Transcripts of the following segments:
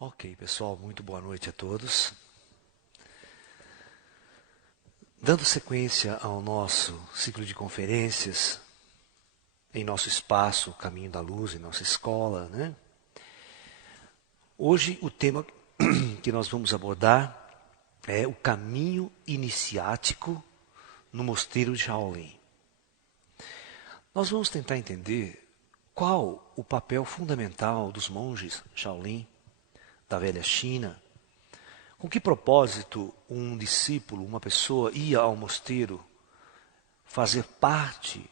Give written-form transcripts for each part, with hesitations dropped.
Ok, pessoal, muito boa noite a todos. Dando sequência ao nosso ciclo de conferências, em nosso espaço Caminho da Luz, em nossa escola, né? Hoje o tema que nós vamos abordar é o caminho iniciático no mosteiro de Shaolin. Nós vamos tentar entender qual o papel fundamental dos monges Shaolin da velha China. Com que propósito um discípulo, uma pessoa, ia ao mosteiro fazer parte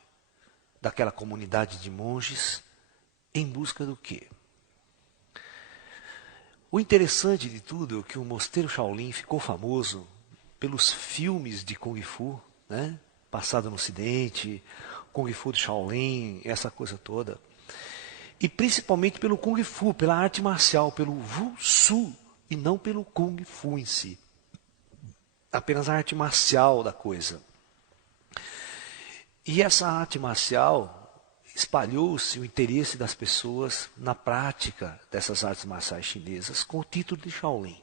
daquela comunidade de monges em busca do quê? O interessante de tudo é que o mosteiro Shaolin ficou famoso pelos filmes de Kung Fu, né? Passado no Ocidente, Kung Fu de Shaolin, essa coisa toda. E principalmente pelo Kung Fu, pela arte marcial, pelo Wushu, e não pelo Kung Fu em si. Apenas a arte marcial da coisa. E essa arte marcial espalhou-se o interesse das pessoas na prática dessas artes marciais chinesas com o título de Shaolin.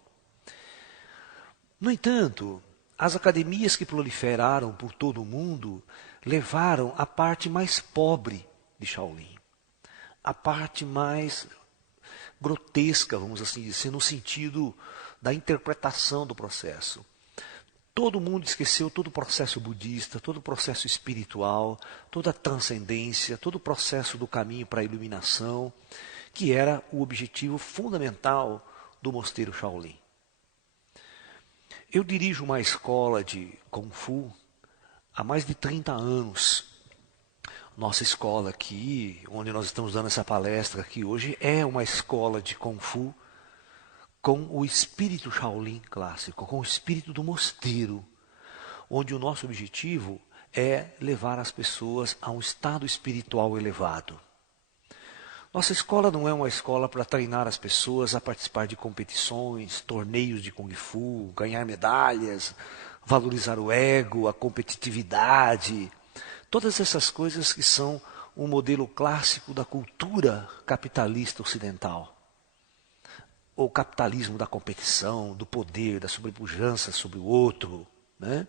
No entanto, as academias que proliferaram por todo o mundo levaram a parte mais pobre de Shaolin, a parte mais grotesca, vamos assim dizer, no sentido da interpretação do processo. Todo mundo esqueceu todo o processo budista, todo o processo espiritual, toda a transcendência, todo o processo do caminho para a iluminação, que era o objetivo fundamental do mosteiro Shaolin. Eu dirijo uma escola de Kung Fu há mais de 30 anos. Nossa escola aqui, onde nós estamos dando essa palestra aqui hoje, é uma escola de Kung Fu com o espírito Shaolin clássico, com o espírito do mosteiro, onde o nosso objetivo é levar as pessoas a um estado espiritual elevado. Nossa escola não é uma escola para treinar as pessoas a participar de competições, torneios de Kung Fu, ganhar medalhas, valorizar o ego, a competitividade, todas essas coisas que são um modelo clássico da cultura capitalista ocidental. O capitalismo da competição, do poder, da sobrepujança sobre o outro, né?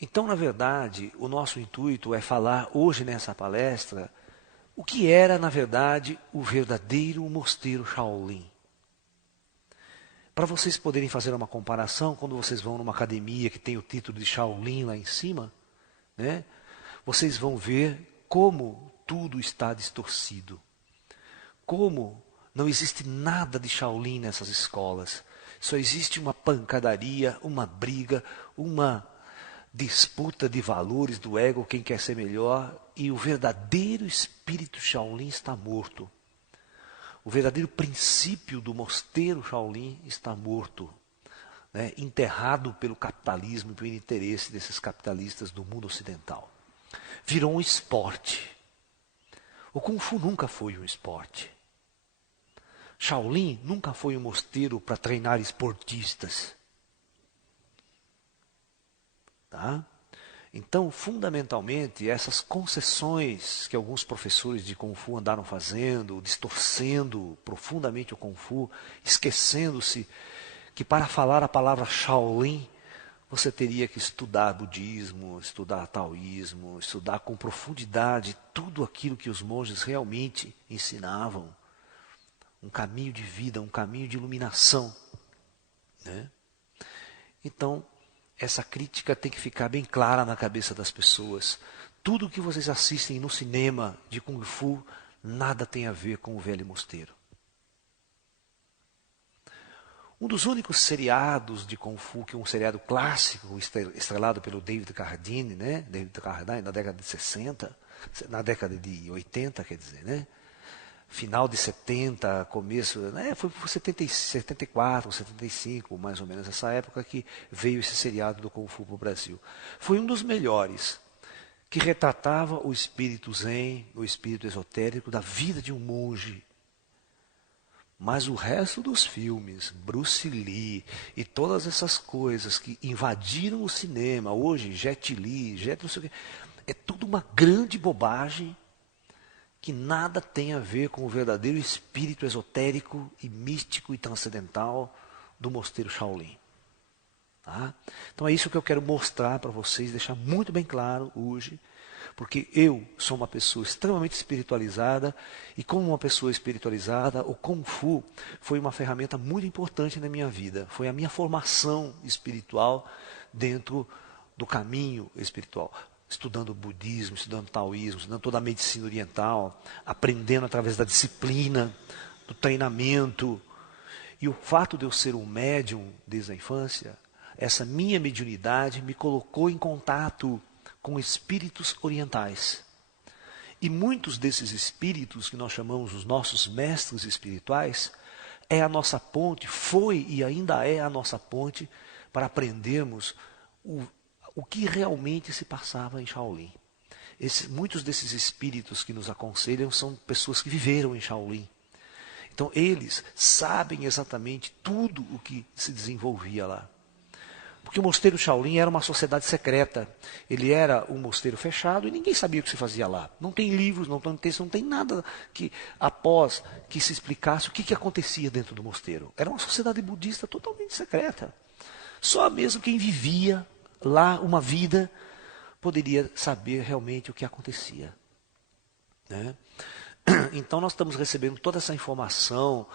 Então, na verdade, o nosso intuito é falar hoje nessa palestra o que era, na verdade, o verdadeiro mosteiro Shaolin. Para vocês poderem fazer uma comparação, quando vocês vão numa academia que tem o título de Shaolin lá em cima, né, vocês vão ver como tudo está distorcido. Como não existe nada de Shaolin nessas escolas. Só existe uma pancadaria, uma briga, uma disputa de valores do ego, quem quer ser melhor, e o verdadeiro espírito Shaolin está morto. O verdadeiro princípio do mosteiro Shaolin está morto, né, enterrado pelo capitalismo e pelo interesse desses capitalistas do mundo ocidental. Virou um esporte. O Kung Fu nunca foi um esporte. Shaolin nunca foi um mosteiro para treinar esportistas. Tá? Então, fundamentalmente, essas concessões que alguns professores de Kung Fu andaram fazendo, distorcendo profundamente o Kung Fu, esquecendo-se que para falar a palavra Shaolin, você teria que estudar budismo, estudar taoísmo, estudar com profundidade tudo aquilo que os monges realmente ensinavam. Um caminho de vida, um caminho de iluminação, né? Então, essa crítica tem que ficar bem clara na cabeça das pessoas. Tudo que vocês assistem no cinema de Kung Fu, nada tem a ver com o velho mosteiro. Um dos únicos seriados de Kung Fu, que é um seriado clássico, estrelado pelo David Carradine, né? David Carradine, na década de 60, na década de 80, quer dizer, né? Final de 70, começo, né, foi por 74, 75, mais ou menos, essa época que veio esse seriado do Kung Fu para o Brasil. Foi um dos melhores, que retratava o espírito zen, o espírito esotérico da vida de um monge. Mas o resto dos filmes, Bruce Lee e todas essas coisas que invadiram o cinema, hoje, Jet Li, Jet não sei o quê, é tudo uma grande bobagem, que nada tem a ver com o verdadeiro espírito esotérico e místico e transcendental do mosteiro Shaolin. Tá? Então é isso que eu quero mostrar para vocês, deixar muito bem claro hoje, porque eu sou uma pessoa extremamente espiritualizada, e como uma pessoa espiritualizada, o Kung Fu foi uma ferramenta muito importante na minha vida. Foi a minha formação espiritual dentro do caminho espiritual. Estudando budismo, estudando taoísmo, estudando toda a medicina oriental, aprendendo através da disciplina, do treinamento. E o fato de eu ser um médium desde a infância, essa minha mediunidade me colocou em contato com espíritos orientais. E muitos desses espíritos que nós chamamos os nossos mestres espirituais, é a nossa ponte, foi e ainda é a nossa ponte para aprendermos o que realmente se passava em Shaolin. Muitos desses espíritos que nos aconselham são pessoas que viveram em Shaolin. Então eles sabem exatamente tudo o que se desenvolvia lá. Porque o mosteiro Shaolin era uma sociedade secreta. Ele era um mosteiro fechado e ninguém sabia o que se fazia lá. Não tem livros, não tem texto, não tem nada que, após que se explicasse o que acontecia dentro do mosteiro. Era uma sociedade budista totalmente secreta. Só mesmo quem vivia lá uma vida poderia saber realmente o que acontecia. Né? Então nós estamos recebendo toda essa informação,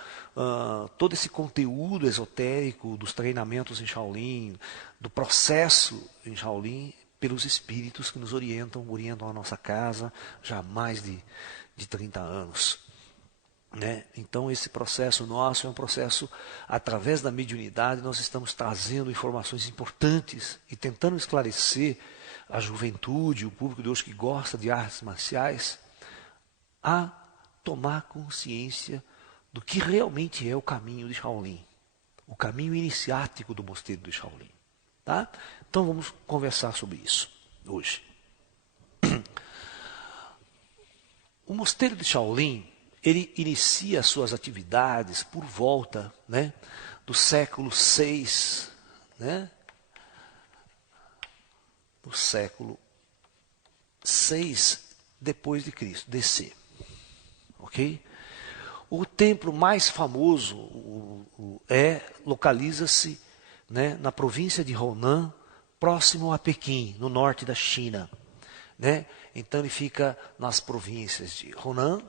todo esse conteúdo esotérico dos treinamentos em Shaolin, do processo em Shaolin, pelos espíritos que nos orientam a nossa casa já há mais de 30 anos. Né? Então esse processo nosso é um processo, através da mediunidade, nós estamos trazendo informações importantes e tentando esclarecer a juventude, o público de hoje que gosta de artes marciais, a tomar consciência do que realmente é o caminho de Shaolin, o caminho iniciático do mosteiro de Shaolin. Tá? Então vamos conversar sobre isso hoje. O mosteiro de Shaolin, ele inicia as suas atividades por volta, né, do século VI, né, do século VI depois de Cristo, DC. Ok? O templo mais famoso localiza-se, né, na província de Hunan, próximo a Pequim, no norte da China. Né? Então ele fica nas províncias de Hunan,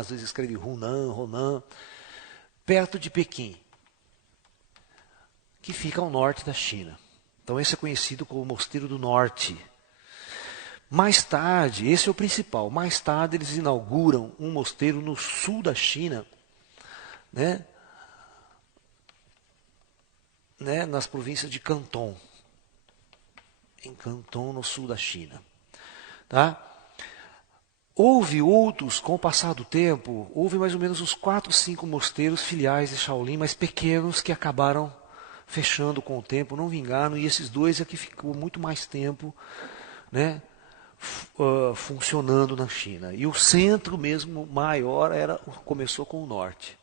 às vezes escreve Hunan, perto de Pequim, que fica ao norte da China. Então esse é conhecido como Mosteiro do Norte. Mais tarde, esse é o principal, mais tarde eles inauguram um mosteiro no sul da China, né, nas províncias de Canton, em Canton, no sul da China. Tá? Houve outros, com o passar do tempo, houve mais ou menos uns 4, 5 mosteiros filiais de Shaolin, mas pequenos, que acabaram fechando com o tempo, não vingaram, e esses dois aqui ficou muito mais tempo, né, funcionando na China. E o centro mesmo maior começou com o norte.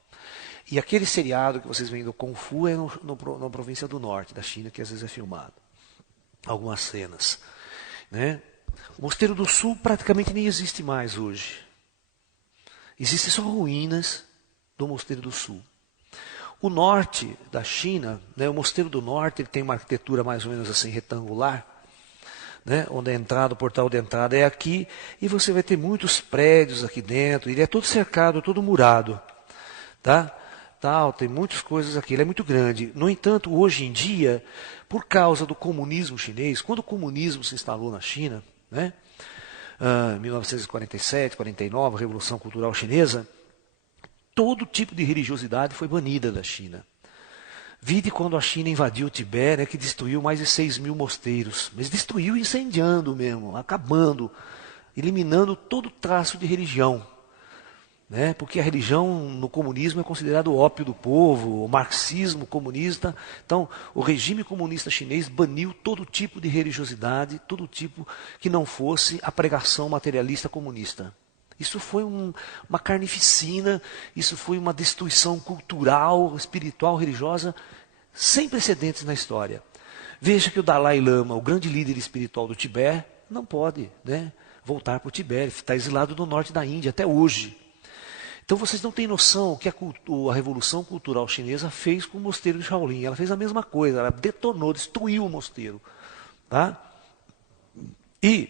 E aquele seriado que vocês veem do Kung Fu é na província do norte da China, que às vezes é filmado. Algumas cenas. Né? O Mosteiro do Sul praticamente nem existe mais hoje. Existem só ruínas do Mosteiro do Sul. O norte da China, né, o Mosteiro do Norte, ele tem uma arquitetura mais ou menos assim retangular, né, onde a entrada, o portal de entrada é aqui, e você vai ter muitos prédios aqui dentro, ele é todo cercado, todo murado. Tá? Tem muitas coisas aqui, ele é muito grande. No entanto, hoje em dia, por causa do comunismo chinês, quando o comunismo se instalou na China, né, 1947, 49, a Revolução Cultural Chinesa, todo tipo de religiosidade foi banida da China. Vide quando a China invadiu o Tibete, né, que destruiu mais de 6.000 mosteiros. Mas destruiu incendiando mesmo, acabando, eliminando todo traço de religião. Né, porque a religião no comunismo é considerado o ópio do povo, o marxismo comunista. Então, o regime comunista chinês baniu todo tipo de religiosidade, todo tipo que não fosse a pregação materialista comunista. Isso foi uma carnificina, isso foi uma destruição cultural, espiritual, religiosa, sem precedentes na história. Veja que o Dalai Lama, o grande líder espiritual do Tibete, não pode, né, voltar para o Tibete, está exilado no norte da Índia até hoje. Então vocês não têm noção o que a Revolução Cultural Chinesa fez com o mosteiro de Shaolin. Ela fez a mesma coisa, ela detonou, destruiu o mosteiro. Tá? E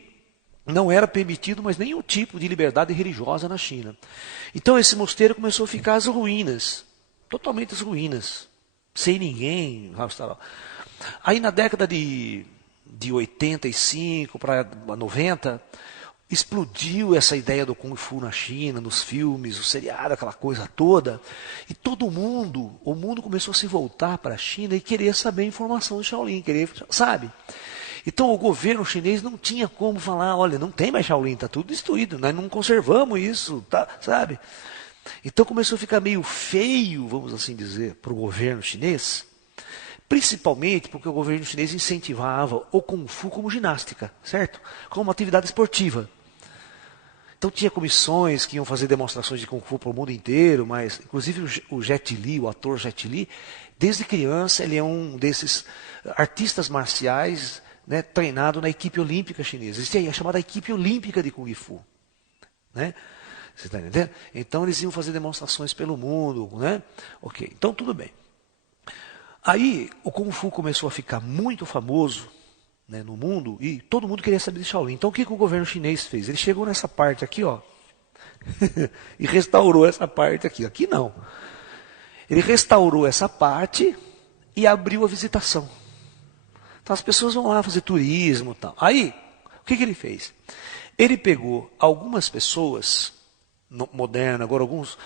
não era permitido mais nenhum tipo de liberdade religiosa na China. Então esse mosteiro começou a ficar às ruínas, totalmente às ruínas, sem ninguém. Aí na década de 85 para 90, explodiu essa ideia do Kung Fu na China, nos filmes, o seriado, aquela coisa toda. E todo mundo, o mundo começou a se voltar para a China e querer saber a informação do Shaolin, sabe? Então o governo chinês não tinha como falar, olha, não tem mais Shaolin, está tudo destruído, nós não conservamos isso, tá, sabe? Então começou a ficar meio feio, vamos assim dizer, para o governo chinês, principalmente porque o governo chinês incentivava o Kung Fu como ginástica, certo? Como uma atividade esportiva. Então tinha comissões que iam fazer demonstrações de Kung Fu para o mundo inteiro, mas inclusive o Jet Li, o ator Jet Li, desde criança ele é um desses artistas marciais, né, treinado na equipe olímpica chinesa. Existe aí a chamada equipe olímpica de Kung Fu. Né? Você está entendendo? Então eles iam fazer demonstrações pelo mundo. Né? Ok, então tudo bem. Aí o Kung Fu começou a ficar muito famoso, né, no mundo e todo mundo queria saber de Shaolin. Então o que o governo chinês fez? Ele chegou nessa parte aqui, ó, e restaurou essa parte aqui. Aqui não. Ele restaurou essa parte e abriu a visitação. Então as pessoas vão lá fazer turismo e tal. Aí, o que ele fez? Ele pegou algumas pessoas, modernas, agora alguns,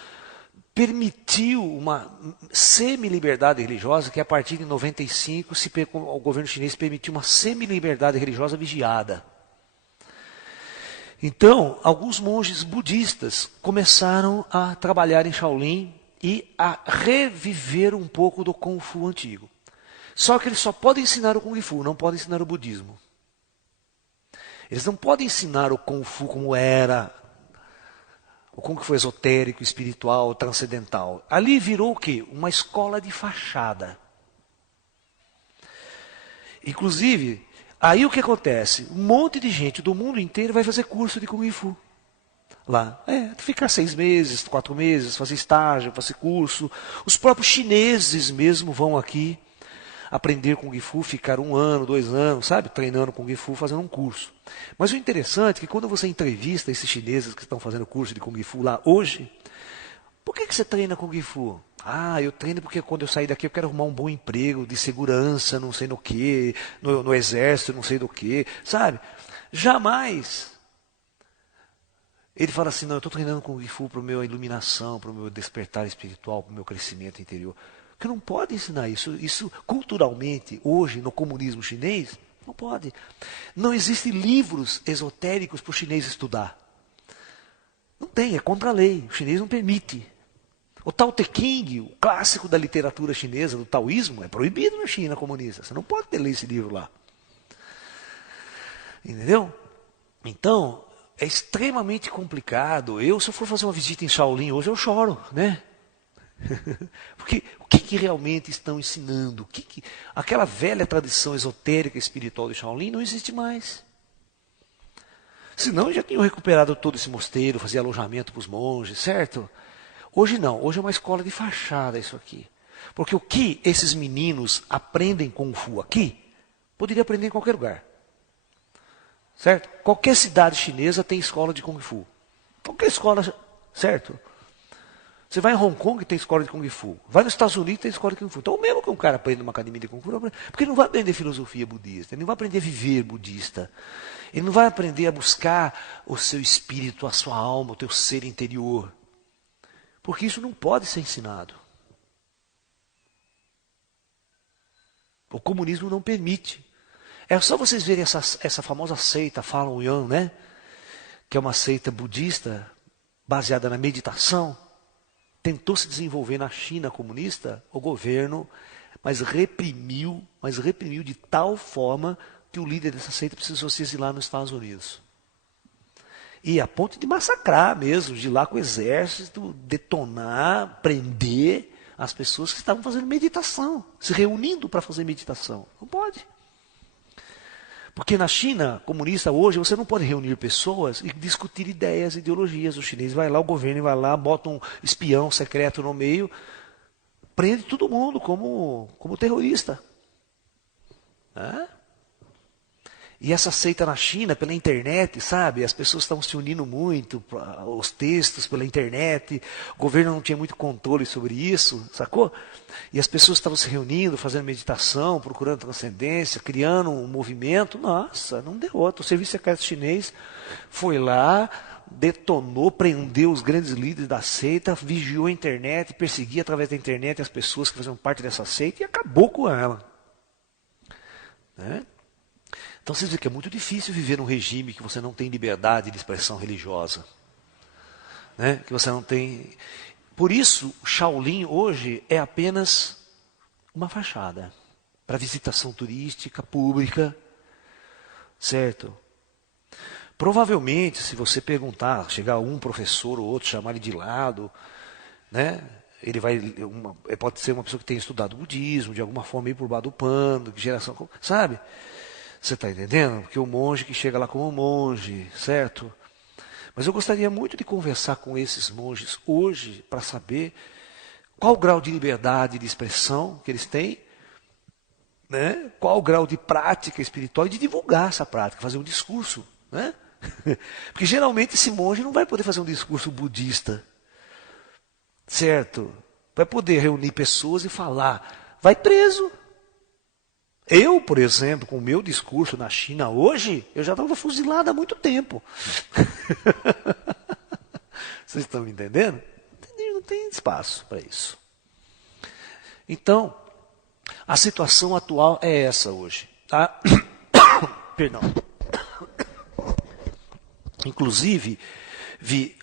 permitiu uma semi-liberdade religiosa, que a partir de 95 o governo chinês permitiu uma semi-liberdade religiosa vigiada. Então, alguns monges budistas começaram a trabalhar em Shaolin e a reviver um pouco do Kung Fu antigo. Só que eles só podem ensinar o Kung Fu, não podem ensinar o budismo. Eles não podem ensinar o Kung Fu como era, o Kung Fu esotérico, espiritual, transcendental. Ali virou o quê? Uma escola de fachada. Inclusive, aí o que acontece? Um monte de gente do mundo inteiro vai fazer curso de Kung Fu. Lá. Ficar 6 meses, 4 meses, fazer estágio, fazer curso. Os próprios chineses mesmo vão aqui aprender Kung Fu, ficar 1 ano, 2 anos, sabe? Treinando Kung Fu, fazendo um curso. Mas o interessante é que quando você entrevista esses chineses que estão fazendo curso de Kung Fu lá hoje, por que você treina Kung Fu? Ah, eu treino porque quando eu sair daqui eu quero arrumar um bom emprego de segurança, não sei no que, no exército, não sei do que, sabe? Jamais ele fala assim, não, eu estou treinando Kung Fu para a minha iluminação, para o meu despertar espiritual, para o meu crescimento interior. Porque não pode ensinar isso. Isso culturalmente, hoje, no comunismo chinês, não pode. Não existem livros esotéricos para o chinês estudar. Não tem, é contra a lei. O chinês não permite. O Tao Te Ching, o clássico da literatura chinesa, do taoísmo, é proibido na China comunista. Você não pode ter ler esse livro lá. Entendeu? Então, é extremamente complicado. Se eu for fazer uma visita em Shaolin hoje, eu choro, né? Porque o que realmente estão ensinando? Aquela velha tradição esotérica espiritual de Shaolin não existe mais. Senão já tinham recuperado todo esse mosteiro, fazia alojamento para os monges, certo? Hoje não, hoje é uma escola de fachada isso aqui. Porque o que esses meninos aprendem Kung Fu aqui, poderia aprender em qualquer lugar. Certo? Qualquer cidade chinesa tem escola de Kung Fu. Qualquer escola, certo? Você vai em Hong Kong, tem escola de Kung Fu. Vai nos Estados Unidos, tem escola de Kung Fu. Então, mesmo que um cara aprenda numa academia de Kung Fu, porque ele não vai aprender filosofia budista, ele não vai aprender a viver budista. Ele não vai aprender a buscar o seu espírito, a sua alma, o teu ser interior. Porque isso não pode ser ensinado. O comunismo não permite. É só vocês verem essa famosa seita Falun Gong, né? Que é uma seita budista baseada na meditação. Tentou se desenvolver na China comunista, o governo, mas reprimiu de tal forma que o líder dessa seita precisou se exilar nos Estados Unidos. E a ponto de massacrar mesmo, de ir lá com o exército, detonar, prender as pessoas que estavam fazendo meditação, se reunindo para fazer meditação. Não pode. Porque na China comunista hoje você não pode reunir pessoas e discutir ideias, ideologias. O chinês vai lá, o governo vai lá, bota um espião secreto no meio, prende todo mundo como terrorista. Né? E essa seita na China, pela internet, sabe? As pessoas estavam se unindo muito, os textos pela internet, o governo não tinha muito controle sobre isso, sacou? E as pessoas estavam se reunindo, fazendo meditação, procurando transcendência, criando um movimento. Nossa, não deu outro. O serviço secreto chinês foi lá, detonou, prendeu os grandes líderes da seita, vigiou a internet, perseguia através da internet as pessoas que faziam parte dessa seita e acabou com ela. Né? Então vocês veem que é muito difícil viver num regime que você não tem liberdade de expressão religiosa. Né? Que você não tem. Por isso, o Shaolin hoje é apenas uma fachada para visitação turística, pública, certo? Provavelmente, se você perguntar, chegar um professor ou outro, chamar ele de lado, né? Ele pode ser uma pessoa que tenha estudado budismo, de alguma forma ir por baixo do pano, de geração, sabe? Você está entendendo? Porque o monge que chega lá como monge, certo? Mas eu gostaria muito de conversar com esses monges hoje para saber qual o grau de liberdade de expressão que eles têm, né? Qual o grau de prática espiritual e de divulgar essa prática, fazer um discurso. Né? Porque geralmente esse monge não vai poder fazer um discurso budista, certo? Vai poder reunir pessoas e falar, vai preso. Eu, por exemplo, com o meu discurso na China hoje, eu já estava fuzilado há muito tempo. Vocês estão me entendendo? Não tem espaço para isso. Então, a situação atual é essa hoje. Tá? Perdão. Inclusive,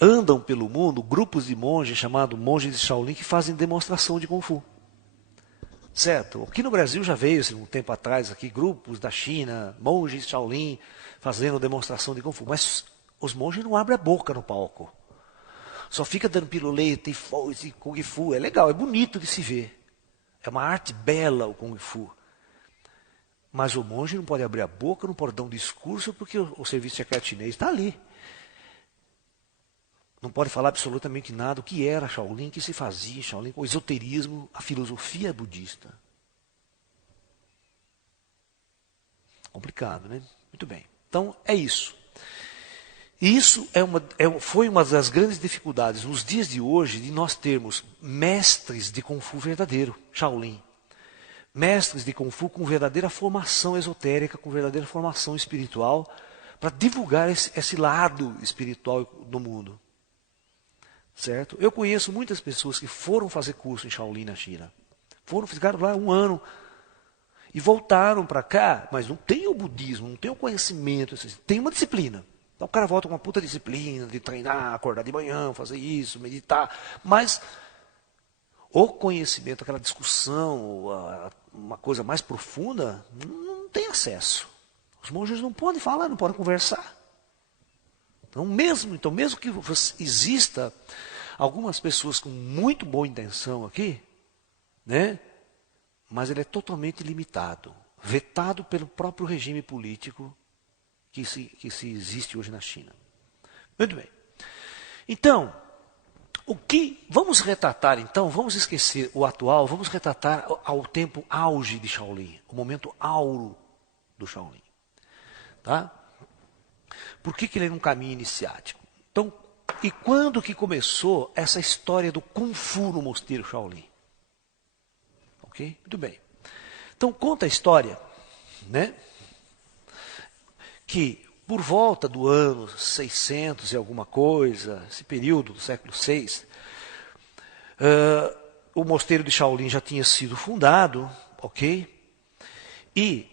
andam pelo mundo grupos de monges chamados monges de Shaolin que fazem demonstração de Kung Fu. Certo? Aqui no Brasil já veio, um tempo atrás, aqui, grupos da China, monges de Shaolin, fazendo demonstração de Kung Fu. Mas os monges não abrem a boca no palco. Só fica dando piruleta e Kung Fu. É legal, é bonito de se ver. É uma arte bela o Kung Fu. Mas o monge não pode abrir a boca, não pode dar um discurso, porque o serviço secreto chinês está ali. Não pode falar absolutamente nada o que era Shaolin, o que se fazia Shaolin, o esoterismo, a filosofia budista. Complicado, né? Muito bem. Então, é isso. E isso foi uma das grandes dificuldades nos dias de hoje de nós termos mestres de Kung Fu verdadeiro, Shaolin. Mestres de Kung Fu com verdadeira formação esotérica, com verdadeira formação espiritual, para divulgar esse lado espiritual do mundo. Certo? Eu conheço muitas pessoas que foram fazer curso em Shaolin na China. Ficaram lá 1 ano e voltaram para cá, mas não tem o budismo, não tem o conhecimento, tem uma disciplina. Então o cara volta com uma puta disciplina de treinar, acordar de manhã, fazer isso, meditar, mas o conhecimento, aquela discussão, uma coisa mais profunda, não tem acesso. Os monges não podem falar, não podem conversar. Então mesmo que exista algumas pessoas com muito boa intenção aqui, né? Mas ele é totalmente limitado, vetado pelo próprio regime político que se existe hoje na China. Muito bem. Então, vamos retratar então, vamos esquecer o atual, vamos retratar ao tempo auge de Shaolin, o momento áureo do Shaolin. Tá? Por que ele é um caminho iniciático? Então, e quando que começou essa história do Kung Fu no mosteiro Shaolin? Ok? Muito bem. Então, conta a história, né? Que por volta do ano 600 e alguma coisa, esse período do século VI, o mosteiro de Shaolin já tinha sido fundado, ok? E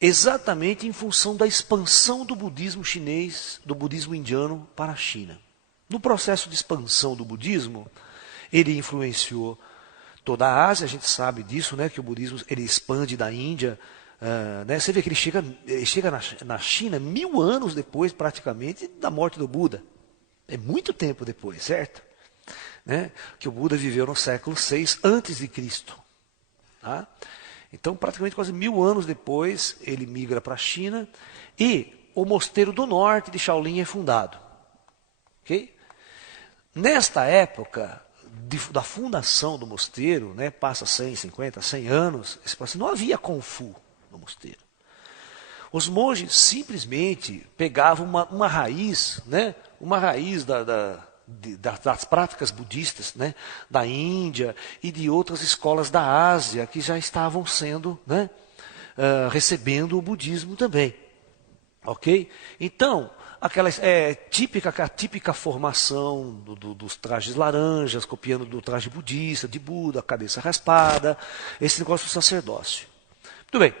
exatamente em função da expansão do budismo chinês, do budismo indiano para a China. No processo de expansão do budismo, ele influenciou toda a Ásia, a gente sabe disso, né, que o budismo ele expande da Índia. Né, você vê que ele chega na China 1000 anos depois, praticamente, da morte do Buda. É muito tempo depois, certo? Né, que o Buda viveu no século VI antes de Cristo. Tá? Então, praticamente quase 1000 anos depois, ele migra para a China e o mosteiro do norte de Shaolin é fundado. Ok? Nesta época da fundação do mosteiro, né, passa 100, 50, 100 anos, não havia Kung Fu no mosteiro. Os monges simplesmente pegavam uma raiz, né, uma raiz das práticas budistas, né, da Índia e de outras escolas da Ásia que já estavam sendo, né, recebendo o budismo também. Ok? Então, a típica formação dos trajes laranjas, copiando do traje budista, de Buda, cabeça raspada, esse negócio do sacerdócio. Muito bem.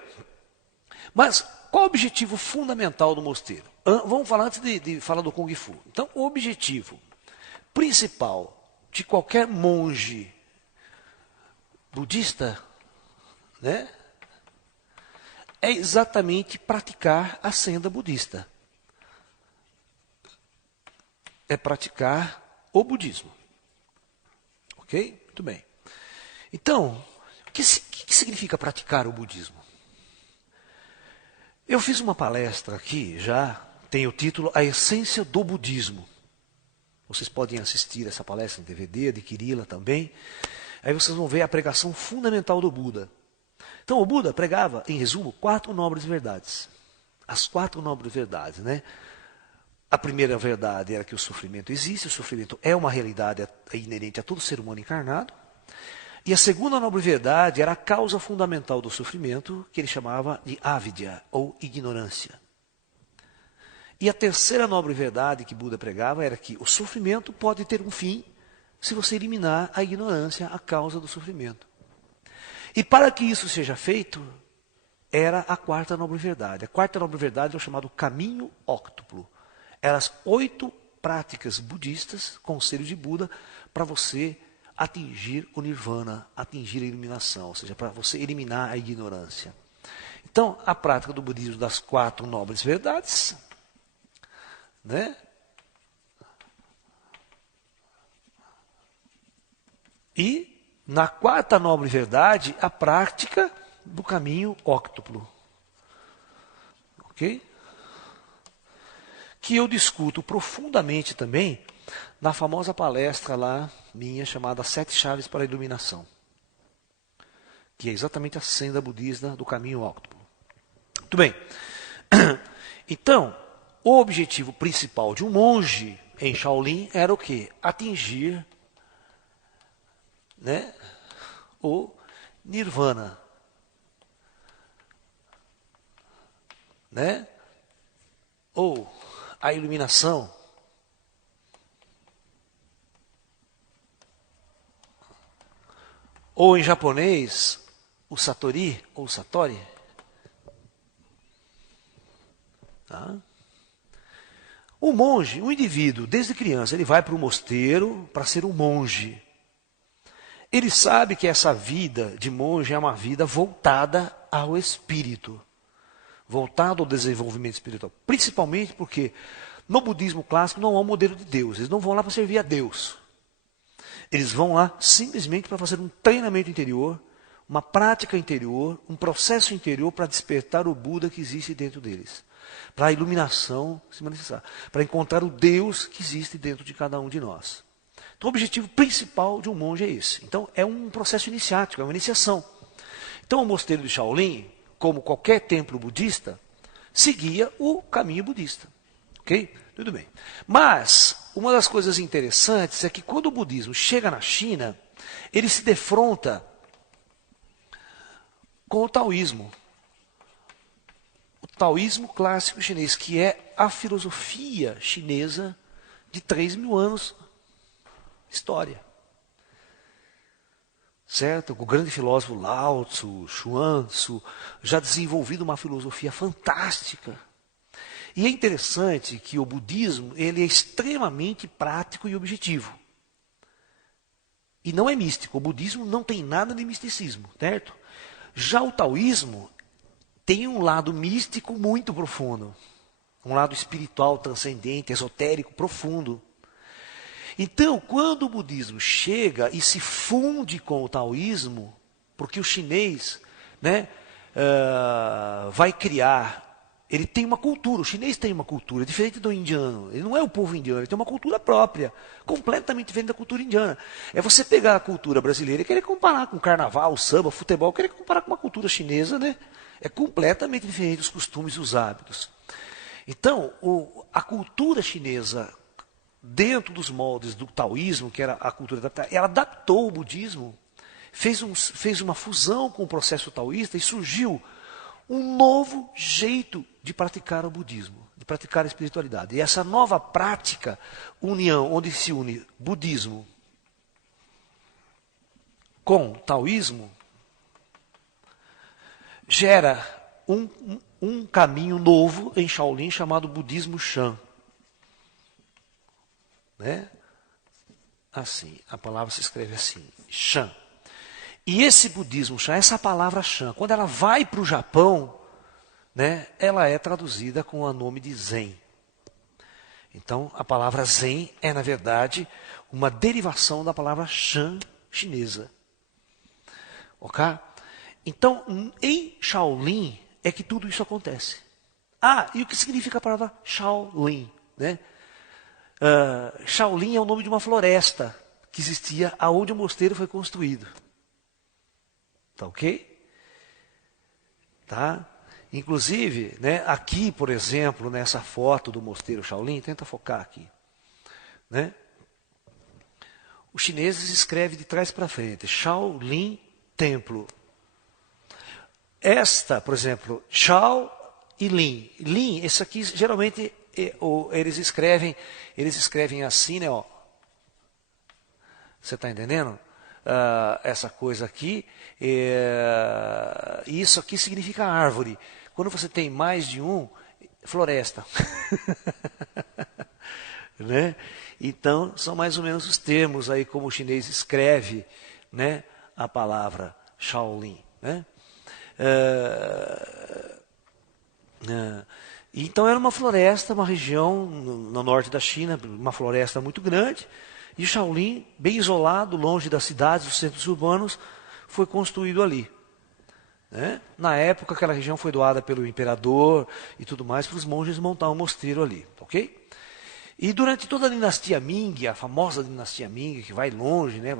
Mas qual o objetivo fundamental do mosteiro? Vamos falar antes de falar do Kung Fu. Então, o objetivo principal de qualquer monge budista, né, é exatamente praticar a senda budista. É praticar o budismo. Ok? Muito bem. Então, o que significa praticar o budismo? Eu fiz uma palestra aqui, já tem o título A Essência do Budismo. Vocês podem assistir essa palestra em DVD, adquiri-la também. Aí vocês vão ver a pregação fundamental do Buda. Então o Buda pregava, em resumo, 4 nobres verdades. As 4 nobres verdades, né? A primeira verdade era que o sofrimento existe, o sofrimento é uma realidade inerente a todo ser humano encarnado. E a segunda nobre verdade era a causa fundamental do sofrimento, que ele chamava de avidya, ou ignorância. E a terceira nobre verdade que Buda pregava era que o sofrimento pode ter um fim se você eliminar a ignorância, a causa do sofrimento. E para que isso seja feito, era a quarta nobre verdade. A quarta nobre verdade é o chamado caminho óctuplo. Eram as 8 práticas budistas, conselhos de Buda, para você atingir o nirvana, atingir a iluminação, ou seja, para você eliminar a ignorância. Então, a prática do budismo das 4 nobres verdades, né? E, na quarta nobre verdade, a prática do caminho óctuplo. Ok? Que eu discuto profundamente também na famosa palestra lá minha chamada 7 Chaves para a Iluminação, que é exatamente a senda budista do caminho óctuplo. Muito bem. Então, o objetivo principal de um monge em Shaolin era o quê? Atingir, né, o nirvana, né? Ou a iluminação. Ou em japonês, o satori ou satori. Tá? O monge, o indivíduo, desde criança, ele vai para o mosteiro para ser um monge. Ele sabe que essa vida de monge é uma vida voltada ao espírito, voltada ao desenvolvimento espiritual. Principalmente porque no budismo clássico não há um modelo de Deus. Eles não vão lá para servir a Deus. Eles vão lá simplesmente para fazer um treinamento interior, uma prática interior, um processo interior para despertar o Buda que existe dentro deles. Para a iluminação se manifestar. Para encontrar o Deus que existe dentro de cada um de nós. Então o objetivo principal de um monge é esse. Então é um processo iniciático, é uma iniciação. Então o mosteiro de Shaolin, como qualquer templo budista, seguia o caminho budista. Ok? Tudo bem. Mas uma das coisas interessantes é que quando o budismo chega na China, ele se defronta com o taoísmo. O taoísmo clássico chinês, que é a filosofia chinesa de 3.000 anos de história. Certo? O grande filósofo Lao Tzu, Xuan Tzu, já desenvolvido uma filosofia fantástica. E é interessante que o budismo ele é extremamente prático e objetivo. E não é místico. O budismo não tem nada de misticismo, certo? Já o taoísmo tem um lado místico muito profundo. Um lado espiritual, transcendente, esotérico, profundo. Então, quando o budismo chega e se funde com o taoísmo, porque o chinês né, vai criar. Ele tem uma cultura, o chinês tem uma cultura diferente do indiano. Ele não é o povo indiano, ele tem uma cultura própria, completamente diferente da cultura indiana. É você pegar a cultura brasileira e querer comparar com carnaval, samba, futebol, querer comparar com uma cultura chinesa, né? É completamente diferente dos costumes e os hábitos. Então, a cultura chinesa, dentro dos moldes do taoísmo, que era a cultura adaptada, ela adaptou o budismo, fez uma fusão com o processo taoísta e surgiu um novo jeito de praticar o budismo, de praticar a espiritualidade. E essa nova prática, união, onde se une budismo com taoísmo, gera um caminho novo em Shaolin chamado budismo Shan. Né? Assim, a palavra se escreve assim, Shan. E esse budismo Shan, essa palavra Shan, quando ela vai para o Japão, né, ela é traduzida com o nome de Zen. Então, a palavra Zen é, na verdade, uma derivação da palavra Shan chinesa. Ok? Então, em Shaolin é que tudo isso acontece. Ah, e o que significa a palavra Shaolin? Né? Shaolin é o nome de uma floresta que existia aonde o mosteiro foi construído. Tá ok? Tá? Inclusive, né, aqui, por exemplo, nessa foto do mosteiro Shaolin, tenta focar aqui. Né? Os chineses escrevem de trás para frente, Shaolin Templo. Esta, por exemplo, Shao e Lin. Lin, esse aqui geralmente eles escrevem assim, né? Ó. Você está entendendo? Essa coisa aqui, isso aqui significa árvore. Quando você tem mais de um, floresta. Né? Então, são mais ou menos os termos aí como o chinês escreve, né, a palavra Shaolin. Né? Então era uma floresta, uma região no norte da China, uma floresta muito grande, e Shaolin, bem isolado, longe das cidades, dos centros urbanos, foi construído ali. Né? Na época, aquela região foi doada pelo imperador e tudo mais, para os monges montar um mosteiro ali. Ok? E durante toda a dinastia Ming, a famosa dinastia Ming, que vai longe, né?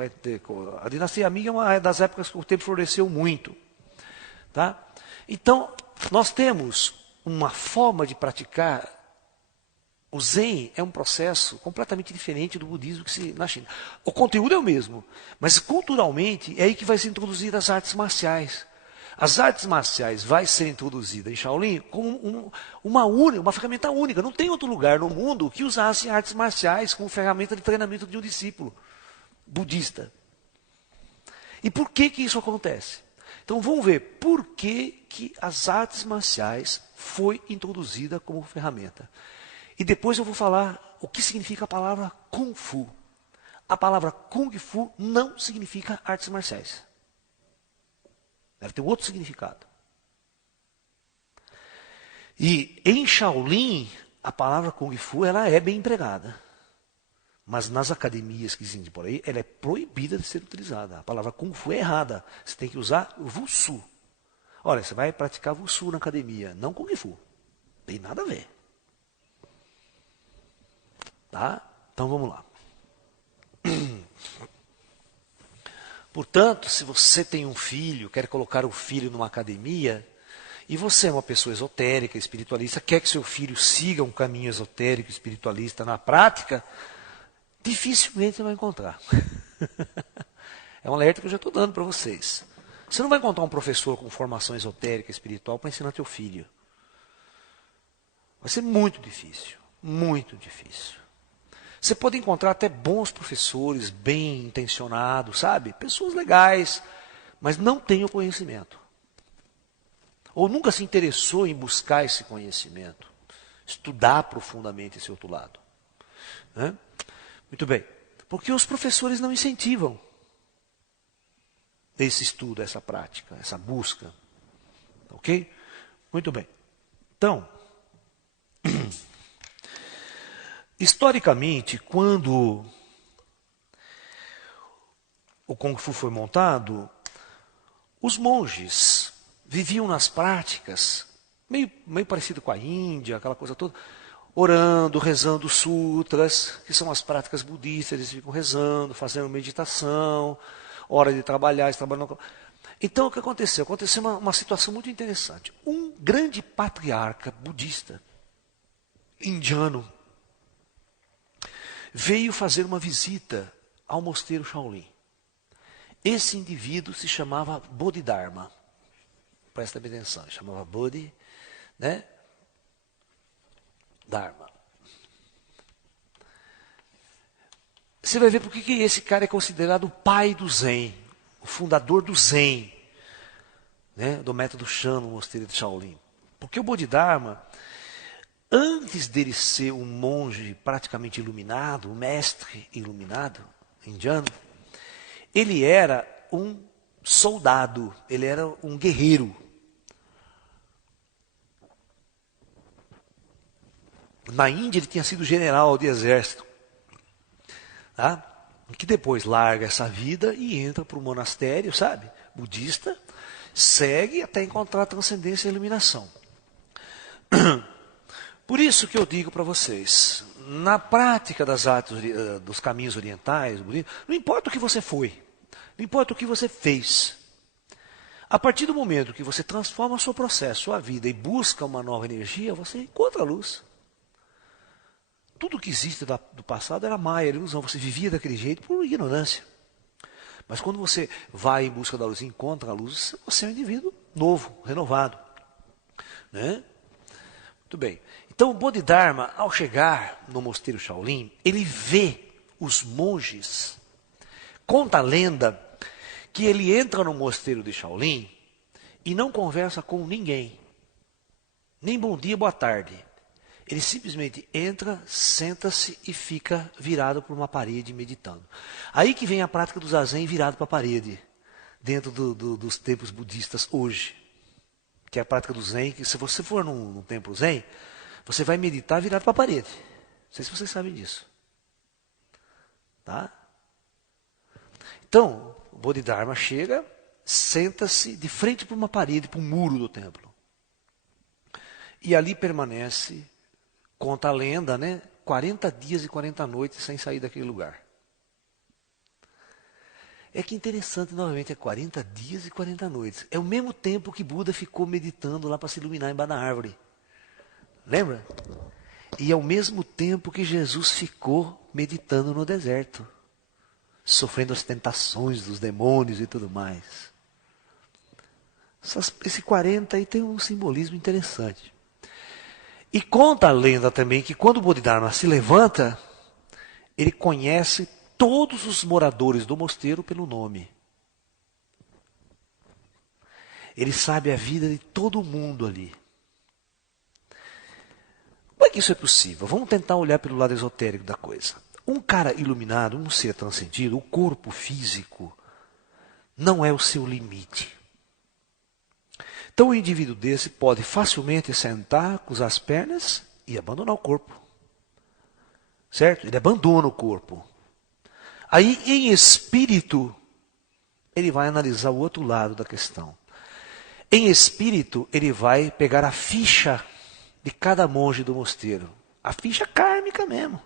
A dinastia Ming é uma das épocas que o tempo floresceu muito. Tá? Então, nós temos uma forma de praticar. O Zen é um processo completamente diferente do budismo que se na China. O conteúdo é o mesmo, mas culturalmente é aí que vai ser introduzida as artes marciais. As artes marciais vai ser introduzida em Shaolin como uma ferramenta única. Não tem outro lugar no mundo que usasse artes marciais como ferramenta de treinamento de um discípulo budista. E por que isso acontece? Então vamos ver por que as artes marciais foi introduzida como ferramenta. E depois eu vou falar o que significa a palavra Kung Fu. A palavra Kung Fu não significa artes marciais. Deve ter outro significado. E em Shaolin, a palavra Kung Fu ela é bem empregada. Mas nas academias que existem por aí, ela é proibida de ser utilizada. A palavra Kung Fu é errada. Você tem que usar Wushu. Olha, você vai praticar Wushu na academia, não Kung Fu. Tem nada a ver. Tá? Então vamos lá. Portanto, se você tem um filho, quer colocar o filho numa academia, e você é uma pessoa esotérica, espiritualista, quer que seu filho siga um caminho esotérico, espiritualista na prática, dificilmente você vai encontrar. É um alerta que eu já estou dando para vocês. Você não vai encontrar um professor com formação esotérica, espiritual, para ensinar teu filho. Vai ser muito difícil. Muito difícil. Você pode encontrar até bons professores, bem intencionados, sabe? Pessoas legais, mas não têm o conhecimento. Ou nunca se interessou em buscar esse conhecimento. Estudar profundamente esse outro lado. Né? Muito bem. Porque os professores não incentivam esse estudo, essa prática, essa busca. Ok? Muito bem. Então, historicamente, quando o Kung Fu foi montado, os monges viviam nas práticas, meio parecido com a Índia, aquela coisa toda, orando, rezando sutras, que são as práticas budistas, eles ficam rezando, fazendo meditação, hora de trabalhar, eles trabalham. Então o que aconteceu? Aconteceu uma situação muito interessante. Um grande patriarca budista, indiano, veio fazer uma visita ao mosteiro Shaolin. Esse indivíduo se chamava Bodhidharma. Presta bem atenção, chamava Bodhi, né? Dharma. Você vai ver por que esse cara é considerado o pai do Zen, o fundador do Zen, né? Do método Shan no mosteiro de Shaolin. Porque o Bodhidharma, antes dele ser um monge praticamente iluminado, um mestre iluminado indiano, ele era um soldado, ele era um guerreiro. Na Índia ele tinha sido general de exército, tá? Que depois larga essa vida e entra para o monastério, sabe, budista, segue até encontrar a transcendência e a iluminação. Por isso que eu digo para vocês, na prática das artes, dos caminhos orientais, não importa o que você foi, não importa o que você fez, a partir do momento que você transforma o seu processo, sua vida e busca uma nova energia, você encontra a luz. Tudo que existe do passado era maia, era ilusão, você vivia daquele jeito por ignorância. Mas quando você vai em busca da luz e encontra a luz, você é um indivíduo novo, renovado. Né? Muito bem. Então o Bodhidharma, ao chegar no mosteiro Shaolin, ele vê os monges. Conta a lenda que ele entra no mosteiro de Shaolin e não conversa com ninguém. Nem bom dia, boa tarde. Ele simplesmente entra, senta-se e fica virado para uma parede meditando. Aí que vem a prática do zazen virado para a parede, dentro dos templos budistas hoje. Que é a prática do zen, que se você for num templo zen, você vai meditar virado para a parede. Não sei se vocês sabem disso. Tá? Então, o Bodhidharma chega, senta-se de frente para uma parede, para um muro do templo. E ali permanece, conta a lenda, né? 40 dias e 40 noites sem sair daquele lugar. É que interessante, novamente, é 40 dias e 40 noites. É o mesmo tempo que Buda ficou meditando lá para se iluminar embaixo da árvore. Lembra? E é o mesmo tempo que Jesus ficou meditando no deserto, sofrendo as tentações dos demônios e tudo mais. Esse 40 aí tem um simbolismo interessante. E conta a lenda também que quando o Bodhidharma se levanta, ele conhece todos os moradores do mosteiro pelo nome. Ele sabe a vida de todo mundo ali. Como é que isso é possível? Vamos tentar olhar pelo lado esotérico da coisa. Um cara iluminado, um ser transcendido, o corpo físico não é o seu limite. Então um indivíduo desse pode facilmente sentar, cruzar as pernas e abandonar o corpo. Certo? Ele abandona o corpo. Aí, em espírito, ele vai analisar o outro lado da questão. Em espírito, ele vai pegar a ficha de cada monge do mosteiro. A ficha kármica mesmo.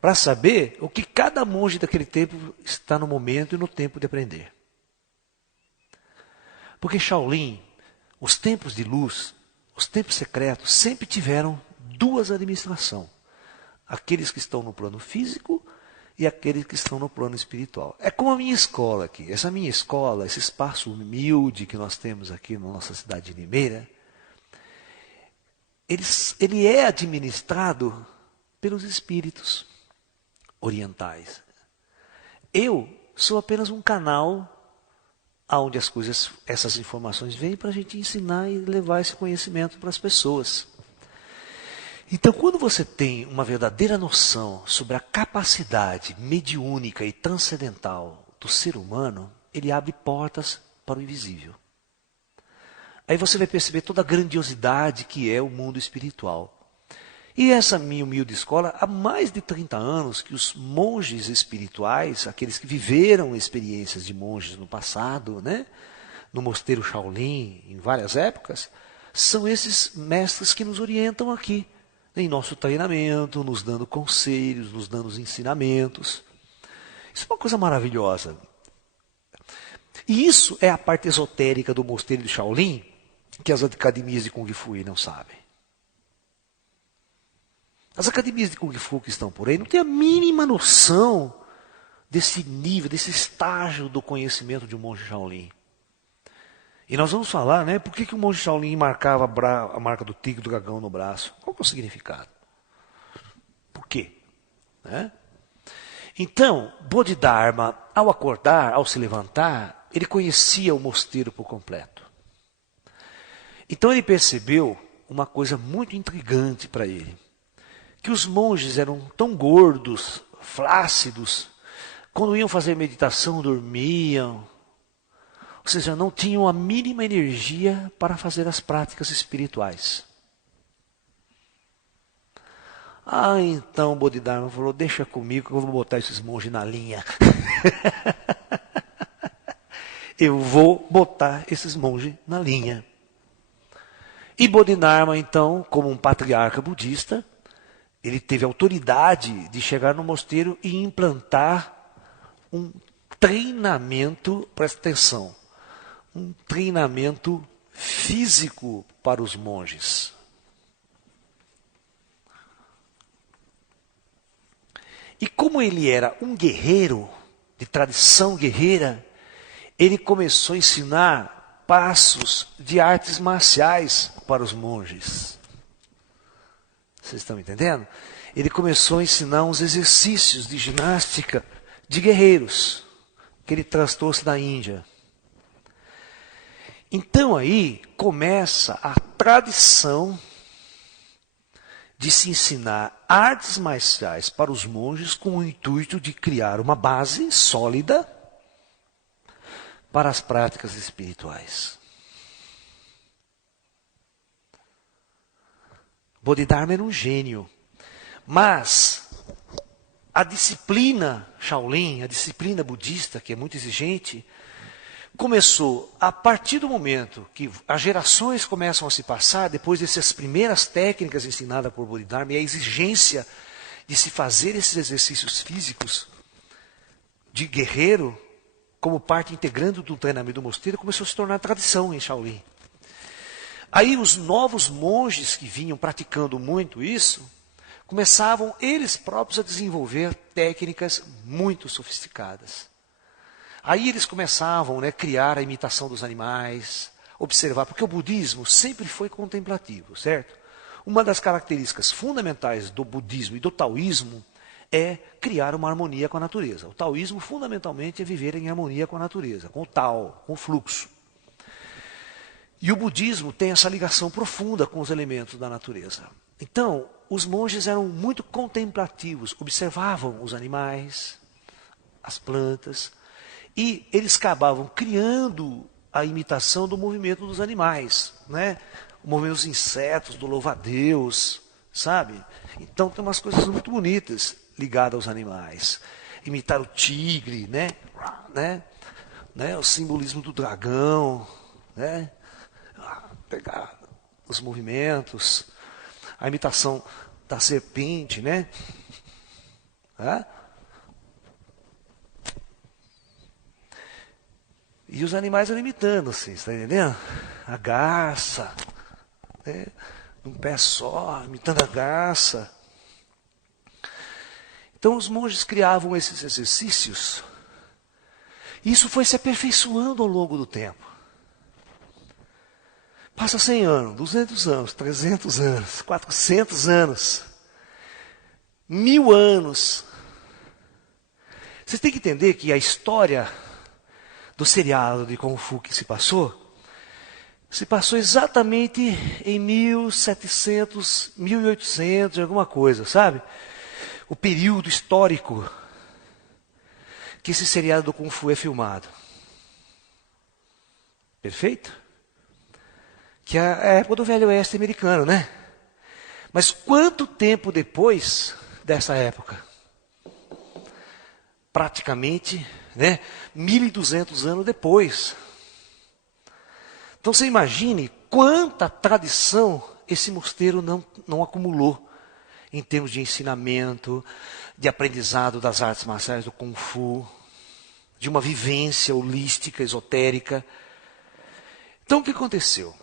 Para saber o que cada monge daquele tempo está no momento e no tempo de aprender. Porque Shaolin, os templos de luz, os templos secretos, sempre tiveram duas administrações. Aqueles que estão no plano físico e aqueles que estão no plano espiritual. É como a minha escola aqui. Essa minha escola, esse espaço humilde que nós temos aqui na nossa cidade de Limeira, ele é administrado pelos espíritos orientais. Eu sou apenas um canal aonde as coisas, essas informações vêm para a gente ensinar e levar esse conhecimento para as pessoas. Então, quando você tem uma verdadeira noção sobre a capacidade mediúnica e transcendental do ser humano, ele abre portas para o invisível. Aí você vai perceber toda a grandiosidade que é o mundo espiritual. E essa minha humilde escola, há mais de 30 anos que os monges espirituais, aqueles que viveram experiências de monges no passado, né, no mosteiro Shaolin, em várias épocas, são esses mestres que nos orientam aqui, em nosso treinamento, nos dando conselhos, nos dando os ensinamentos. Isso é uma coisa maravilhosa. E isso é a parte esotérica do mosteiro de Shaolin, que as academias de Kung Fu não sabem. As academias de Kung Fu que estão por aí não têm a mínima noção desse nível, desse estágio do conhecimento de um monge Shaolin. E nós vamos falar, né, por que o monge Shaolin marcava a marca do tigre do dragão no braço. Qual que é o significado? Por quê? Né? Então, Bodhidharma, ao acordar, ao se levantar, ele conhecia o mosteiro por completo. Então ele percebeu uma coisa muito intrigante para ele. Que os monges eram tão gordos, flácidos, quando iam fazer meditação dormiam. Ou seja, não tinham a mínima energia para fazer as práticas espirituais. Então Bodhidharma falou, deixa comigo que eu vou botar esses monges na linha. Eu vou botar esses monges na linha. E Bodhidharma, então, como um patriarca budista, ele teve autoridade de chegar no mosteiro e implantar um treinamento, presta atenção, um treinamento físico para os monges. E como ele era um guerreiro, de tradição guerreira, ele começou a ensinar passos de artes marciais para os monges. Vocês estão entendendo? Ele começou a ensinar uns exercícios de ginástica de guerreiros, que ele trouxe da Índia. Então aí começa a tradição de se ensinar artes marciais para os monges com o intuito de criar uma base sólida para as práticas espirituais. Bodhidharma era um gênio, mas a disciplina Shaolin, a disciplina budista, que é muito exigente, começou a partir do momento que as gerações começam a se passar, depois dessas primeiras técnicas ensinadas por Bodhidharma e a exigência de se fazer esses exercícios físicos de guerreiro, como parte integrante do treinamento do mosteiro, começou a se tornar tradição em Shaolin. Aí os novos monges que vinham praticando muito isso, começavam eles próprios a desenvolver técnicas muito sofisticadas. Aí eles começavam a criar a imitação dos animais, observar, porque o budismo sempre foi contemplativo, certo? Uma das características fundamentais do budismo e do taoísmo é criar uma harmonia com a natureza. O taoísmo fundamentalmente é viver em harmonia com a natureza, com o Tao, com o fluxo. E o budismo tem essa ligação profunda com os elementos da natureza. Então, os monges eram muito contemplativos, observavam os animais, as plantas, e eles acabavam criando a imitação do movimento dos animais, né? O movimento dos insetos, do louva-a-Deus, sabe? Então tem umas coisas muito bonitas ligadas aos animais. Imitar o tigre, né? O simbolismo do dragão, né? Pegar os movimentos, a imitação da serpente, né? E os animais eram imitando, assim, está entendendo? A garça, né? Um pé só, imitando a garça. Então os monges criavam esses exercícios. E isso foi se aperfeiçoando ao longo do tempo. Passa 100 anos, 200 anos, 300 anos, 400 anos, 1000 anos. Vocês têm que entender que a história do seriado de Kung Fu que se passou exatamente em 1700, 1800, alguma coisa, sabe? O período histórico que esse seriado do Kung Fu é filmado. Perfeito? Que é a época do Velho Oeste americano, né? Mas quanto tempo depois dessa época? Praticamente, né? 1200 anos depois. Então você imagine quanta tradição esse mosteiro não acumulou em termos de ensinamento, de aprendizado das artes marciais do Kung Fu, de uma vivência holística, esotérica. Então o que aconteceu?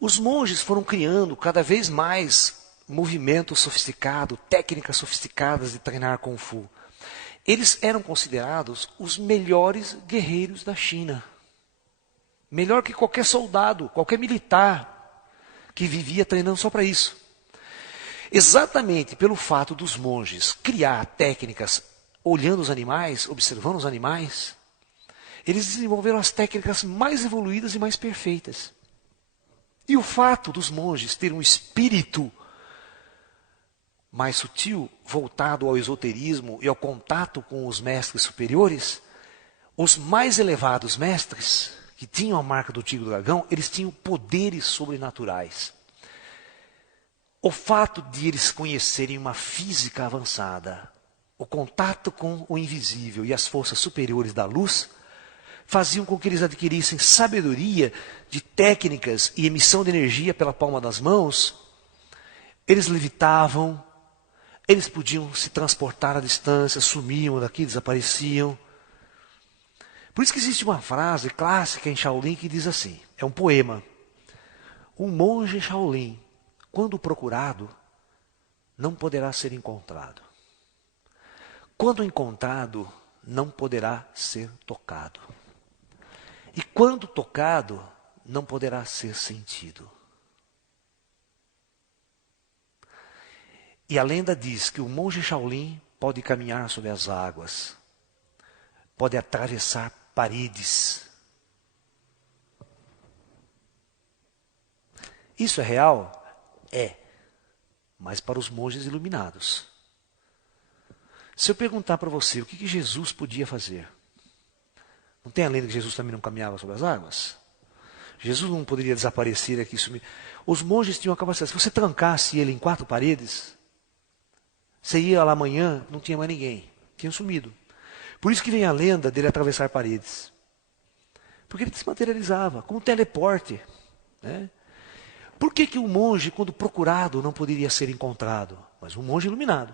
Os monges foram criando cada vez mais movimento sofisticado, técnicas sofisticadas de treinar Kung Fu. Eles eram considerados os melhores guerreiros da China. Melhor que qualquer soldado, qualquer militar que vivia treinando só para isso. Exatamente pelo fato dos monges criar técnicas olhando os animais, observando os animais, eles desenvolveram as técnicas mais evoluídas e mais perfeitas. E o fato dos monges terem um espírito mais sutil, voltado ao esoterismo e ao contato com os mestres superiores, os mais elevados mestres, que tinham a marca do tigre e do dragão, eles tinham poderes sobrenaturais. O fato de eles conhecerem uma física avançada, o contato com o invisível e as forças superiores da luz, faziam com que eles adquirissem sabedoria de técnicas e emissão de energia pela palma das mãos. Eles levitavam, eles podiam se transportar à distância, sumiam daqui, desapareciam. Por isso que existe uma frase clássica em Shaolin que diz assim, é um poema. Um monge Shaolin, quando procurado, não poderá ser encontrado. Quando encontrado, não poderá ser tocado. E quando tocado, não poderá ser sentido. E a lenda diz que o monge Shaolin pode caminhar sobre as águas, pode atravessar paredes. Isso é real? É, mas para os monges iluminados. Se eu perguntar para você o que Jesus podia fazer, não tem a lenda que Jesus também não caminhava sobre as águas? Jesus não poderia desaparecer aqui, sumir. Os monges tinham a capacidade, se você trancasse ele em 4 paredes, você ia lá amanhã, não tinha mais ninguém, tinha sumido. Por isso que vem a lenda dele atravessar paredes. Porque ele se materializava, como um teleporte. Né? Por que o monge, quando procurado, não poderia ser encontrado? Mas um monge iluminado.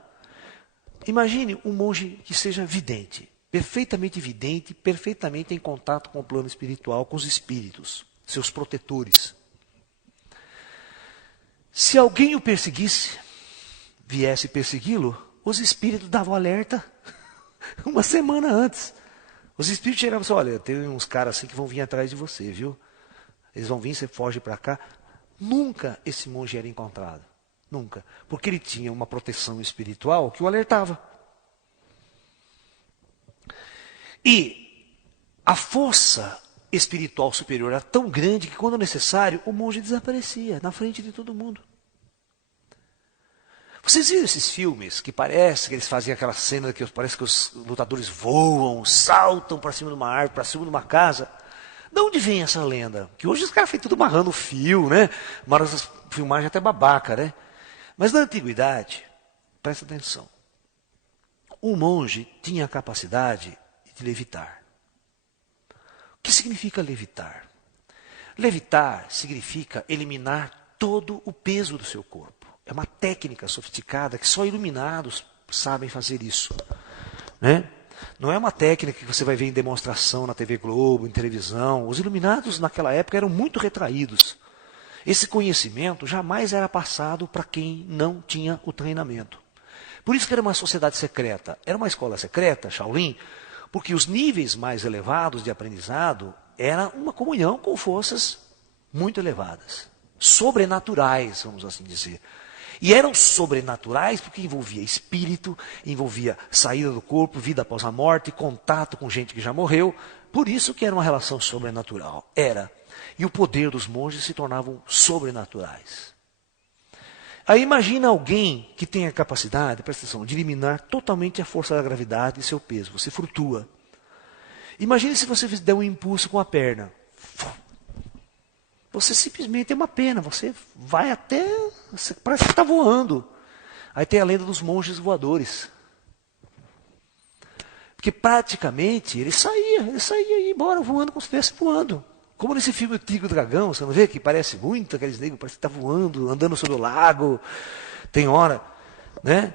Imagine um monge que seja vidente, perfeitamente em contato com o plano espiritual, com os espíritos, seus protetores. Se alguém o perseguisse, viesse persegui-lo, os espíritos davam alerta uma semana antes. Os espíritos chegavam e falavam, olha, tem uns caras assim que vão vir atrás de você, viu? Eles vão vir, você foge para cá. Nunca esse monge era encontrado. Nunca. Porque ele tinha uma proteção espiritual que o alertava. E a força espiritual superior era tão grande que, quando necessário, o monge desaparecia na frente de todo mundo. Vocês viram esses filmes que parece que eles faziam aquela cena que parece que os lutadores voam, saltam para cima de uma árvore, para cima de uma casa? De onde vem essa lenda? Que hoje os caras fazem tudo amarrando fio, né? Uma dessas filmagens até babaca, né? Mas na antiguidade, presta atenção, o monge tinha a capacidade de levitar. O que significa levitar? Levitar significa eliminar todo o peso do seu corpo. É uma técnica sofisticada que só iluminados sabem fazer isso. Né? Não é uma técnica que você vai ver em demonstração na TV Globo, em televisão. Os iluminados naquela época eram muito retraídos. Esse conhecimento jamais era passado para quem não tinha o treinamento. Por isso que era uma sociedade secreta. Era uma escola secreta, Shaolin, porque os níveis mais elevados de aprendizado era uma comunhão com forças muito elevadas. Sobrenaturais, vamos assim dizer. E eram sobrenaturais porque envolvia espírito, envolvia saída do corpo, vida após a morte, contato com gente que já morreu. Por isso que era uma relação sobrenatural. Era. E o poder dos monges se tornavam sobrenaturais. Aí imagina alguém que tem a capacidade, presta atenção, de eliminar totalmente a força da gravidade e seu peso. Você flutua. Imagine se você der um impulso com a perna. Você simplesmente é uma pena, você vai até, parece que está voando. Aí tem a lenda dos monges voadores. Porque praticamente ele saía e ia embora voando como se estivesse voando. Como nesse filme O Tigre e o Dragão, você não vê que parece muito aqueles negros, parece que está voando, andando sobre o lago, tem hora, né?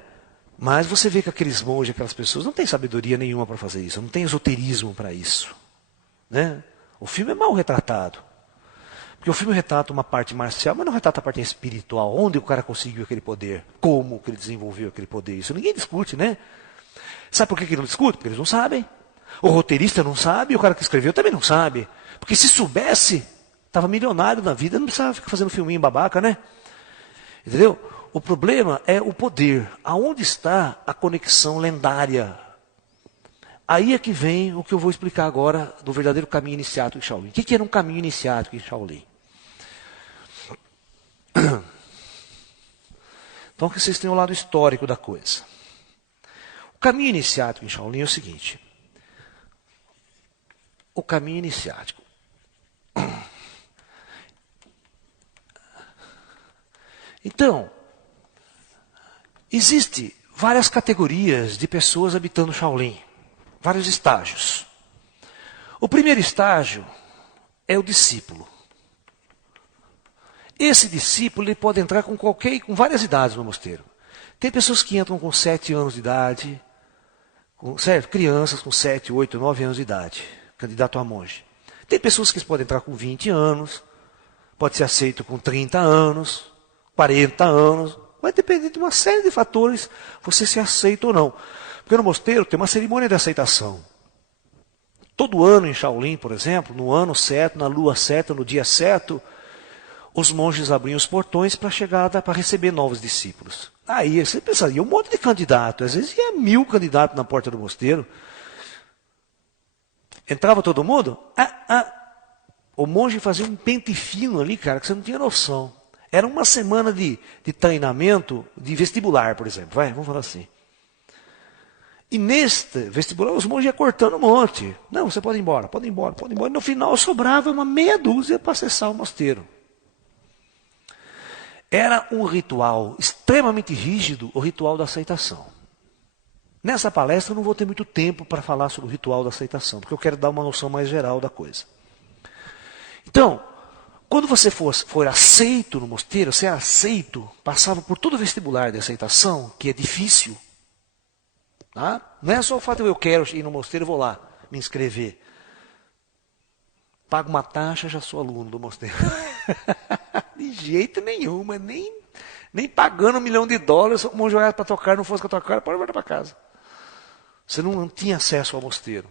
Mas você vê que aqueles monges, aquelas pessoas, não têm sabedoria nenhuma para fazer isso, não tem esoterismo para isso, né? O filme é mal retratado. Porque o filme retrata uma parte marcial, mas não retrata a parte espiritual. Onde o cara conseguiu aquele poder? Como que ele desenvolveu aquele poder? Isso ninguém discute, né? Sabe por que ele não discute? Porque eles não sabem. O roteirista não sabe, e o cara que escreveu também não sabe. Porque se soubesse, estava milionário na vida, não precisava ficar fazendo filminho babaca, né? Entendeu? O problema é o poder. Aonde está a conexão lendária? Aí é que vem o que eu vou explicar agora do verdadeiro caminho iniciático em Shaolin. O que era um caminho iniciático em Shaolin? Então, que vocês tenham o lado histórico da coisa. O caminho iniciático em Shaolin é o seguinte. O caminho iniciático. Então, existe várias categorias de pessoas habitando Shaolin. Vários estágios. O primeiro estágio é o discípulo. Esse discípulo ele pode entrar com várias idades no mosteiro. Tem pessoas que entram com 7 anos de idade, crianças com 7, 8, 9 anos de idade, candidato a monge. Tem pessoas que podem entrar com 20 anos, pode ser aceito com 30 anos, 40 anos, vai depender de uma série de fatores, você se aceita ou não. Porque no mosteiro tem uma cerimônia de aceitação. Todo ano em Shaolin, por exemplo, no ano certo, na lua certa, no dia certo, os monges abriam os portões para a chegada, para receber novos discípulos. Aí você pensaria, um monte de candidato, às vezes ia 1000 candidatos na porta do mosteiro. Entrava todo mundo? O monge fazia um pente fino ali, cara, que você não tinha noção. Era uma semana de treinamento de vestibular, por exemplo. Vamos falar assim. E neste vestibular, os monges iam cortando um monte. Não, você pode ir embora, pode ir embora, pode ir embora. E no final sobrava uma meia dúzia para acessar o mosteiro. Era um ritual extremamente rígido, o ritual da aceitação. Nessa palestra eu não vou ter muito tempo para falar sobre o ritual da aceitação, porque eu quero dar uma noção mais geral da coisa. Então, quando você for aceito no mosteiro, você é aceito, passava por todo o vestibular de aceitação, que é difícil. Tá? Não é só o fato de eu quero ir no mosteiro, eu vou lá me inscrever. Pago uma taxa, já sou aluno do mosteiro. De jeito nenhum, mas nem pagando $1 milhão, o monge olhava para tocar, não fosse com a tua cara, pode voltar para casa. Você não tinha acesso ao mosteiro.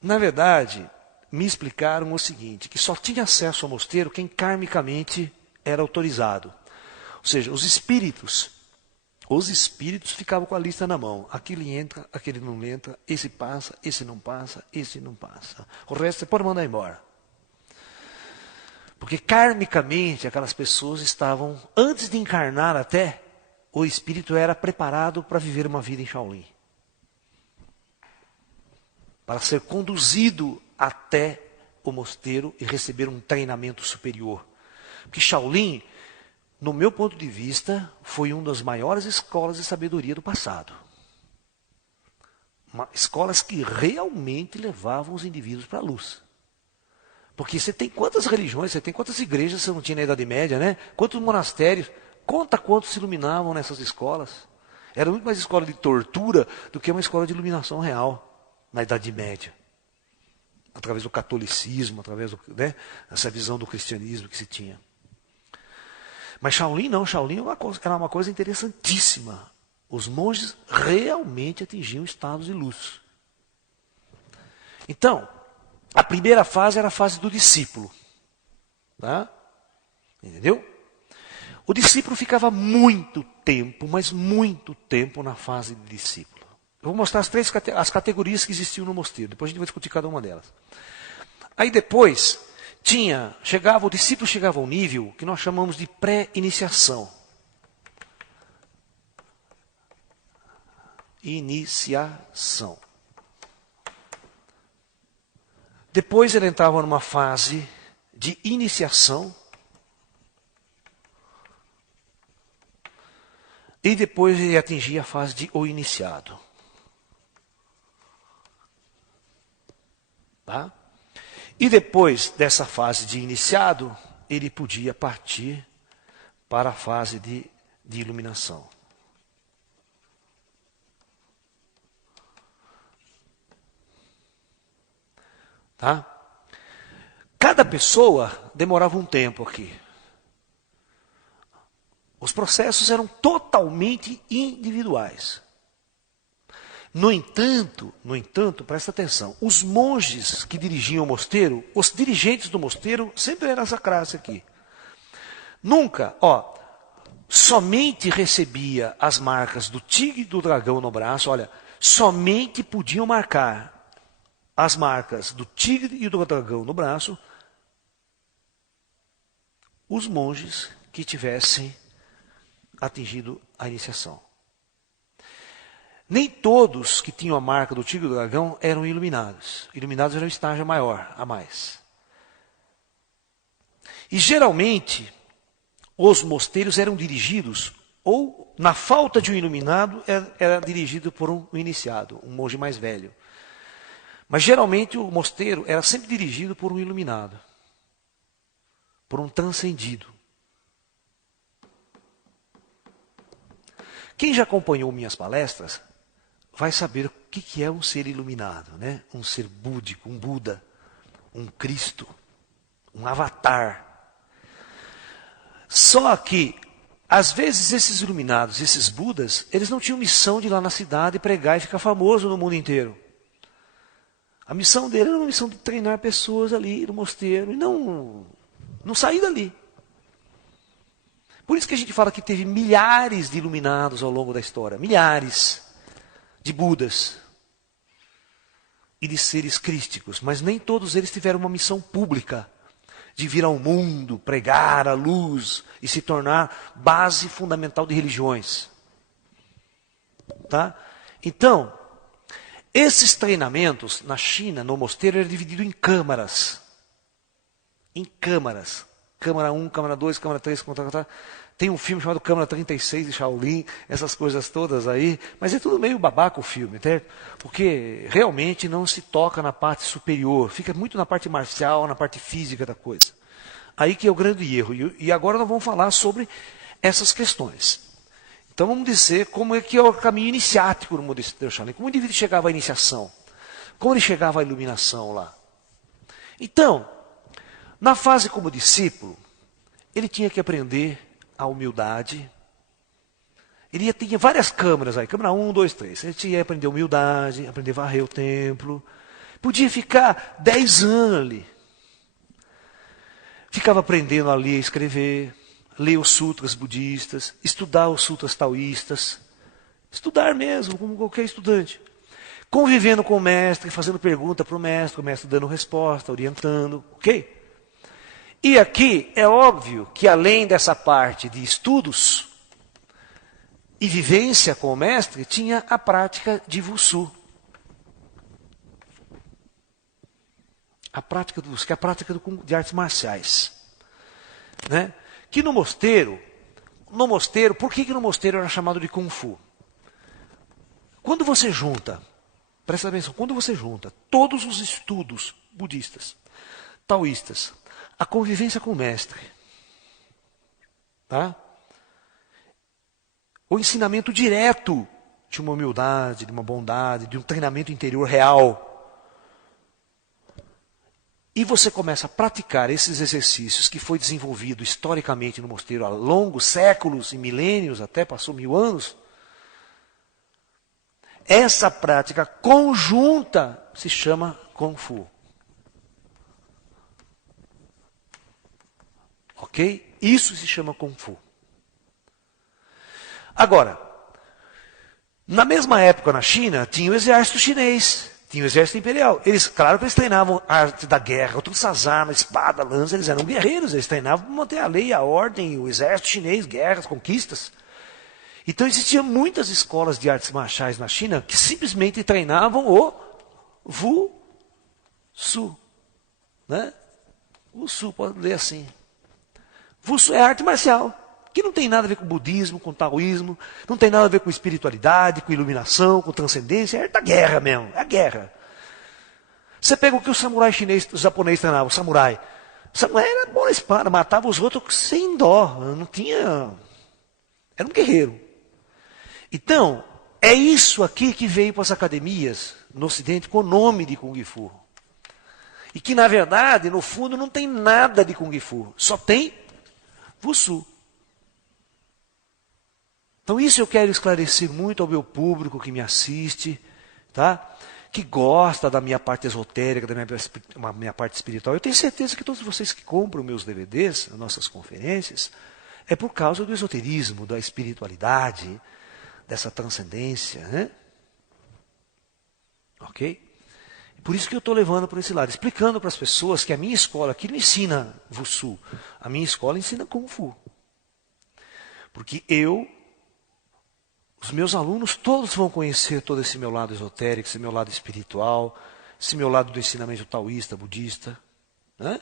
Na verdade, me explicaram o seguinte, que só tinha acesso ao mosteiro quem karmicamente era autorizado. Ou seja, os espíritos ficavam com a lista na mão. Aquele entra, aquele não entra, esse passa, esse não passa, esse não passa. O resto você pode mandar embora. Porque karmicamente aquelas pessoas estavam, antes de encarnar até, o espírito era preparado para viver uma vida em Shaolin. Para ser conduzido até o mosteiro e receber um treinamento superior. Porque Shaolin, no meu ponto de vista, foi uma das maiores escolas de sabedoria do passado. Escolas que realmente levavam os indivíduos para a luz. Porque você tem quantas religiões, você tem quantas igrejas você não tinha na Idade Média, né? Quantos monastérios, conta quantos se iluminavam nessas escolas. Era muito mais escola de tortura do que uma escola de iluminação real na Idade Média. Através do catolicismo, através dessa visão do cristianismo que se tinha. Mas Shaolin não, Shaolin era uma coisa interessantíssima. Os monges realmente atingiam estados de luz. Então, a primeira fase era a fase do discípulo. Tá? Entendeu? O discípulo ficava muito tempo, mas muito tempo na fase de discípulo. Eu vou mostrar as categorias que existiam no mosteiro. Depois a gente vai discutir cada uma delas. Aí depois, o discípulo chegava a um nível que nós chamamos de pré-iniciação. Iniciação. Depois ele entrava numa fase de iniciação. E depois ele atingia a fase de o iniciado. Tá? E depois dessa fase de iniciado, ele podia partir para a fase de iluminação. Tá? Cada pessoa demorava um tempo aqui. Os processos eram totalmente individuais. No entanto, presta atenção, os monges que dirigiam o mosteiro, os dirigentes do mosteiro, sempre eram essa classe aqui. Nunca, somente recebia as marcas do tigre e do dragão no braço, somente podiam marcar as marcas do tigre e do dragão no braço os monges que tivessem atingido a iniciação. Nem todos que tinham a marca do tigre e do dragão eram iluminados. Iluminados era um estágio maior, a mais. E geralmente, os mosteiros eram dirigidos, ou na falta de um iluminado, era dirigido por um iniciado, um monge mais velho. Mas geralmente o mosteiro era sempre dirigido por um iluminado, por um transcendido. Quem já acompanhou minhas palestras vai saber o que é um ser iluminado, né? Um ser búdico, um Buda, um Cristo, um avatar. Só que, às vezes, esses iluminados, esses Budas, eles não tinham missão de ir lá na cidade pregar e ficar famoso no mundo inteiro. A missão dele era uma missão de treinar pessoas ali no mosteiro e não sair dali. Por isso que a gente fala que teve milhares de iluminados ao longo da história, milhares de Budas e de seres crísticos, mas nem todos eles tiveram uma missão pública de vir ao mundo, pregar a luz e se tornar base fundamental de religiões. Tá? Então, esses treinamentos na China, no mosteiro, eram divididos em câmaras. Em câmaras. Câmara 1, câmara 2, câmara 3, tem um filme chamado Câmara 36 de Shaolin, essas coisas todas aí, mas é tudo meio babaca o filme, certo? Porque realmente não se toca na parte superior, fica muito na parte marcial, na parte física da coisa. Aí que é o grande erro. E agora nós vamos falar sobre essas questões. Então vamos dizer como é que é o caminho iniciático no mosteiro Shaolin, como o indivíduo chegava à iniciação, como ele chegava à iluminação lá. Então, na fase como discípulo, ele tinha que aprender a humildade. Ele tinha várias câmaras aí, câmara 1, 2, 3. Ele tinha que aprender humildade, aprender a varrer o templo. Podia ficar 10 anos ali. Ficava aprendendo a ler e escrever, ler os sutras budistas, estudar os sutras taoístas. Estudar mesmo, como qualquer estudante. Convivendo com o mestre, fazendo pergunta para o mestre dando resposta, orientando, ok? E aqui é óbvio que além dessa parte de estudos e vivência com o mestre, tinha a prática de Wushu. A prática do Wushu, que é a prática de artes marciais. Né? Que no mosteiro, por que no mosteiro era chamado de Kung Fu? Quando você junta, presta atenção, quando você junta todos os estudos budistas, taoístas, a convivência com o mestre, tá? O ensinamento direto de uma humildade, de uma bondade, de um treinamento interior real. E você começa a praticar esses exercícios que foi desenvolvido historicamente no mosteiro há longos séculos e milênios, até passou 1000 anos. Essa prática conjunta se chama Kung Fu. Ok? Isso se chama Kung Fu. Agora, na mesma época na China, tinha o exército chinês, tinha o exército imperial. Claro que eles treinavam a arte da guerra, todas essas armas, espada, lança, eles eram guerreiros, eles treinavam para manter a lei, a ordem, o exército chinês, guerras, conquistas. Então existiam muitas escolas de artes marciais na China que simplesmente treinavam o Wushu. Né? Wushu, pode ler assim. Wushu é arte marcial, que não tem nada a ver com budismo, com taoísmo, não tem nada a ver com espiritualidade, com iluminação, com transcendência, é arte da guerra mesmo, é a guerra. Você pega o que o samurai chinês, o japonês treinava, o samurai. O samurai era bom na espada, matava os outros sem dó, não tinha... Era um guerreiro. Então, é isso aqui que veio para as academias no Ocidente com o nome de Kung Fu. E que, na verdade, no fundo, não tem nada de Kung Fu. Só tem Wushu. Então, isso eu quero esclarecer muito ao meu público que me assiste, tá? Que gosta da minha parte esotérica, da minha parte espiritual. Eu tenho certeza que todos vocês que compram meus DVDs, as nossas conferências, é por causa do esoterismo, da espiritualidade, dessa transcendência, né? Ok? Por isso que eu estou levando por esse lado, explicando para as pessoas que a minha escola aqui não ensina Wushu, a minha escola ensina Kung Fu. Porque os meus alunos todos vão conhecer todo esse meu lado esotérico, esse meu lado espiritual, esse meu lado do ensinamento taoísta, budista, né?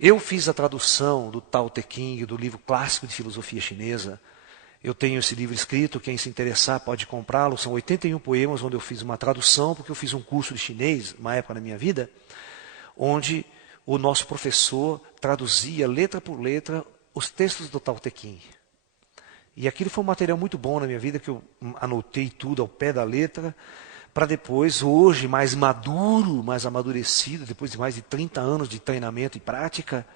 Eu fiz a tradução do Tao Te Ching, do livro clássico de filosofia chinesa. Eu tenho esse livro escrito, quem se interessar pode comprá-lo. São 81 poemas onde eu fiz uma tradução, porque eu fiz um curso de chinês, uma época na minha vida, onde o nosso professor traduzia letra por letra os textos do Tao Te Ching. E aquilo foi um material muito bom na minha vida, que eu anotei tudo ao pé da letra, para depois, hoje, mais maduro, mais amadurecido, depois de mais de 30 anos de treinamento e prática,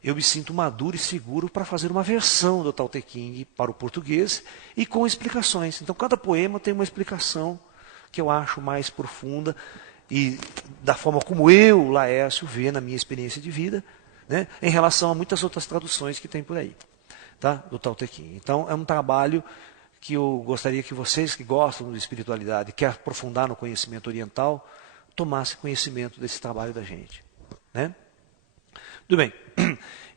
eu me sinto maduro e seguro para fazer uma versão do Tao Te Ching para o português e com explicações. Então, cada poema tem uma explicação que eu acho mais profunda e da forma como eu, Laércio, vê na minha experiência de vida, né, em relação a muitas outras traduções que tem por aí, tá, do Tao Te Ching. Então, é um trabalho que eu gostaria que vocês que gostam de espiritualidade, quer aprofundar no conhecimento oriental, tomassem conhecimento desse trabalho da gente, né? Tudo bem.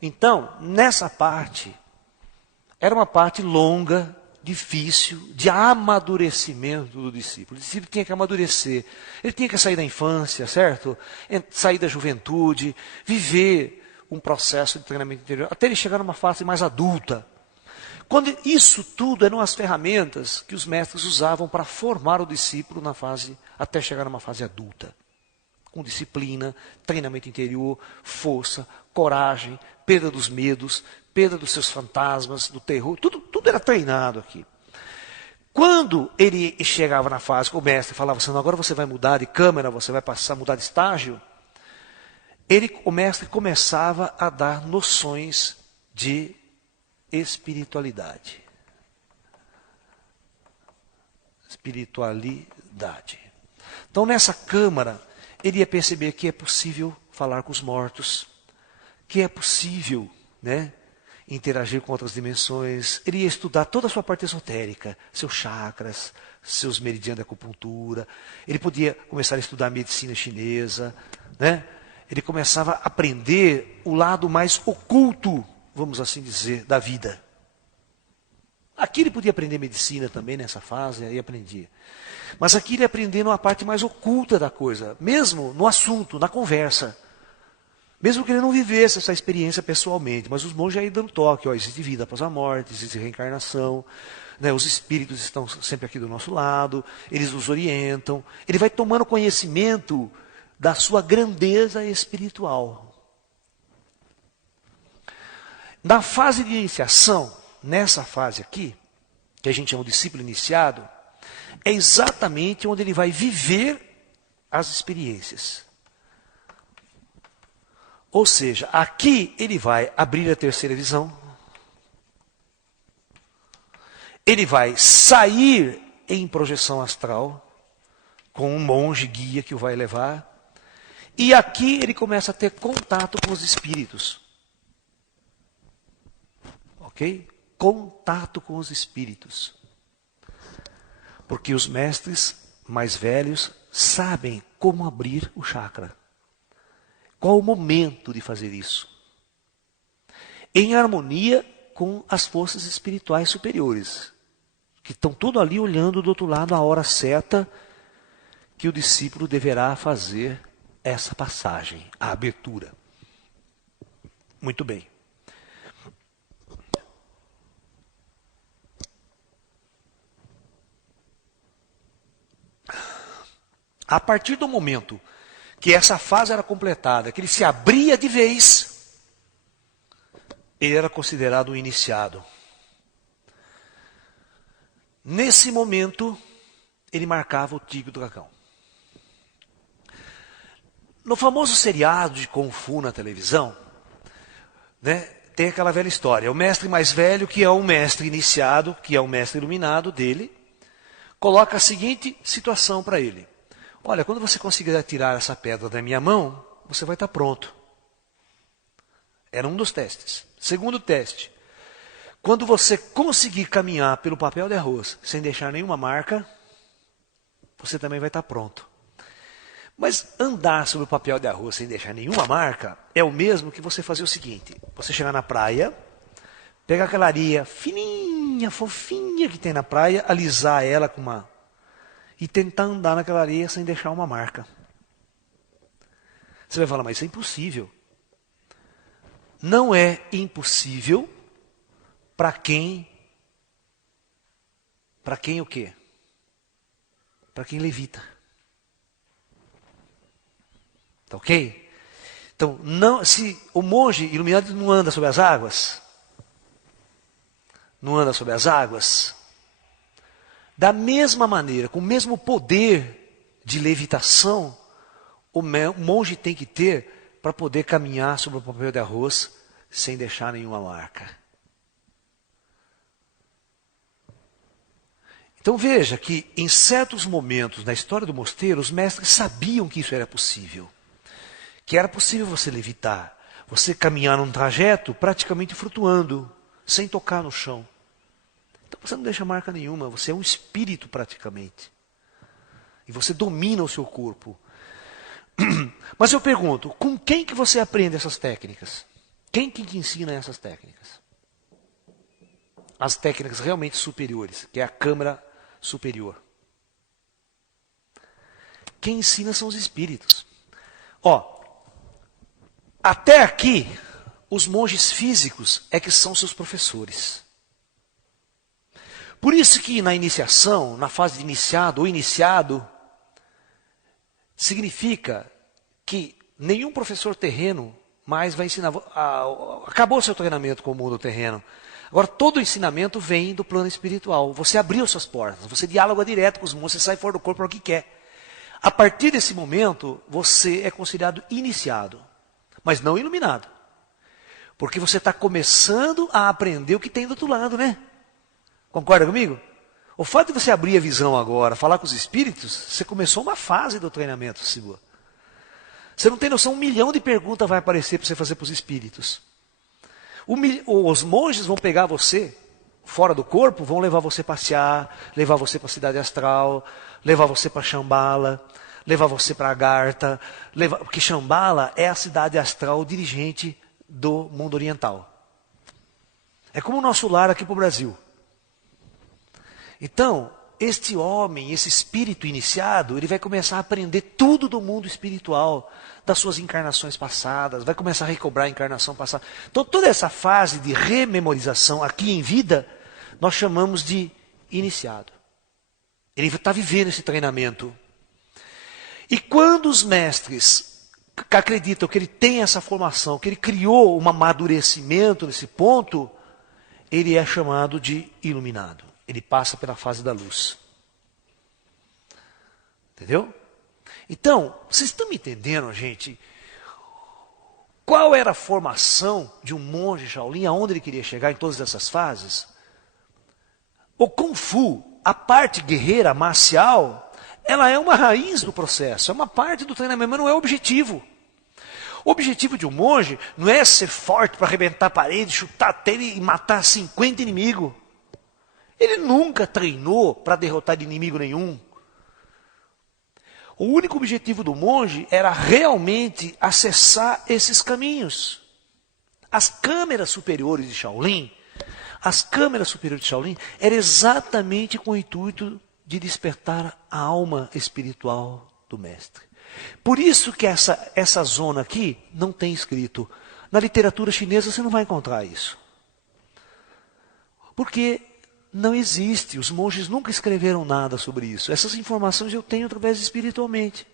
Então, nessa parte, era uma parte longa, difícil, de amadurecimento do discípulo. O discípulo tinha que amadurecer. Ele tinha que sair da infância, certo? Sair da juventude, viver um processo de treinamento interior, até ele chegar numa fase mais adulta. Quando isso tudo eram as ferramentas que os mestres usavam para formar o discípulo na fase, até chegar numa fase adulta. Com disciplina, treinamento interior, força, coragem, perda dos medos, perda dos seus fantasmas, do terror, tudo era treinado aqui. Quando ele chegava na fase, o mestre falava assim, agora você vai mudar de câmera, você vai passar a mudar de estágio, o mestre começava a dar noções de espiritualidade. Espiritualidade. Então, nessa câmara, ele ia perceber que é possível falar com os mortos, que é possível, né, interagir com outras dimensões. Ele ia estudar toda a sua parte esotérica, seus chakras, seus meridianos de acupuntura. Ele podia começar a estudar a medicina chinesa, né? Ele começava a aprender o lado mais oculto, vamos assim dizer, da vida. Aqui ele podia aprender medicina também nessa fase, aí aprendia. Mas aqui ele aprendendo a parte mais oculta da coisa, mesmo no assunto, na conversa. Mesmo que ele não vivesse essa experiência pessoalmente, mas os monges aí dando toque, ó, existe vida após a morte, existe reencarnação, né, os espíritos estão sempre aqui do nosso lado, eles nos orientam. Ele vai tomando conhecimento da sua grandeza espiritual. Na fase de iniciação, nessa fase aqui, que a gente é um discípulo iniciado, é exatamente onde ele vai viver as experiências. Ou seja, aqui ele vai abrir a terceira visão, ele vai sair em projeção astral, com um monge guia que o vai levar, e aqui ele começa a ter contato com os espíritos. Ok? Contato com os espíritos. Porque os mestres mais velhos sabem como abrir o chakra. Qual o momento de fazer isso? Em harmonia com as forças espirituais superiores, que estão tudo ali olhando do outro lado a hora certa que o discípulo deverá fazer essa passagem, a abertura. Muito bem. A partir do momento que essa fase era completada, que ele se abria de vez, ele era considerado um iniciado. Nesse momento, ele marcava o tigre do dragão. No famoso seriado de Kung Fu na televisão, né, tem aquela velha história. O mestre mais velho, que é o mestre iniciado, que é o mestre iluminado dele, coloca a seguinte situação para ele. Olha, quando você conseguir tirar essa pedra da minha mão, você vai estar pronto. Era um dos testes. Segundo teste. Quando você conseguir caminhar pelo papel de arroz sem deixar nenhuma marca, você também vai estar pronto. Mas andar sobre o papel de arroz sem deixar nenhuma marca é o mesmo que você fazer o seguinte. Você chegar na praia, pegar aquela areia fininha, fofinha que tem na praia, alisar ela com uma... e tentar andar naquela areia sem deixar uma marca. Você vai falar, mas isso é impossível. Não é impossível para quem... Para quem o quê? Para quem levita. Tá ok? Então, não, se o monge iluminado não anda sobre as águas, não anda sobre as águas, da mesma maneira, com o mesmo poder de levitação, o monge tem que ter para poder caminhar sobre o papel de arroz sem deixar nenhuma marca. Então veja que em certos momentos na história do mosteiro, os mestres sabiam que isso era possível. Que era possível você levitar, você caminhar num trajeto praticamente flutuando, sem tocar no chão. Então você não deixa marca nenhuma, você é um espírito praticamente. E você domina o seu corpo. Mas eu pergunto, com quem que você aprende essas técnicas? Quem que te ensina essas técnicas? As técnicas realmente superiores, que é a câmara superior. Quem ensina são os espíritos. Ó, até aqui, os monges físicos é que são seus professores. Por isso que na iniciação, na fase de iniciado ou iniciado, significa que nenhum professor terreno mais vai ensinar. Acabou o seu treinamento com o mundo terreno. Agora todo o ensinamento vem do plano espiritual. Você abriu suas portas, você dialoga direto com os monges, você sai fora do corpo para o que quer. A partir desse momento, você é considerado iniciado, mas não iluminado. Porque você está começando a aprender o que tem do outro lado, né? Concorda comigo? O fato de você abrir a visão agora, falar com os espíritos, você começou uma fase do treinamento seu. Você não tem noção, 1 milhão de perguntas vai aparecer para você fazer para os espíritos. Os monges vão pegar você fora do corpo, vão levar você passear, levar você para a cidade astral, levar você para Shambhala, levar você para Agartha, porque Shambhala é a cidade astral dirigente do mundo oriental. É como o nosso lar aqui para o Brasil. Então, este homem, esse espírito iniciado, ele vai começar a aprender tudo do mundo espiritual, das suas encarnações passadas, vai começar a recobrar a encarnação passada. Então, toda essa fase de rememorização aqui em vida, nós chamamos de iniciado. Ele está vivendo esse treinamento. E quando os mestres acreditam que ele tem essa formação, que ele criou um amadurecimento nesse ponto, ele é chamado de iluminado. Ele passa pela fase da luz. Entendeu? Então, vocês estão me entendendo, gente? Qual era a formação de um monge Shaolin, aonde ele queria chegar em todas essas fases? O Kung Fu, a parte guerreira, marcial, ela é uma raiz do processo, é uma parte do treinamento, mas não é o objetivo. O objetivo de um monge não é ser forte para arrebentar a parede, chutar a telha e matar 50 inimigos. Ele nunca treinou para derrotar inimigo nenhum. O único objetivo do monge era realmente acessar esses caminhos. As câmeras superiores de Shaolin, eram exatamente com o intuito de despertar a alma espiritual do mestre. Por isso que essa zona aqui não tem escrito. Na literatura chinesa você não vai encontrar isso. Porque não existe. Os monges nunca escreveram nada sobre isso. Essas informações eu tenho através de espiritualmente.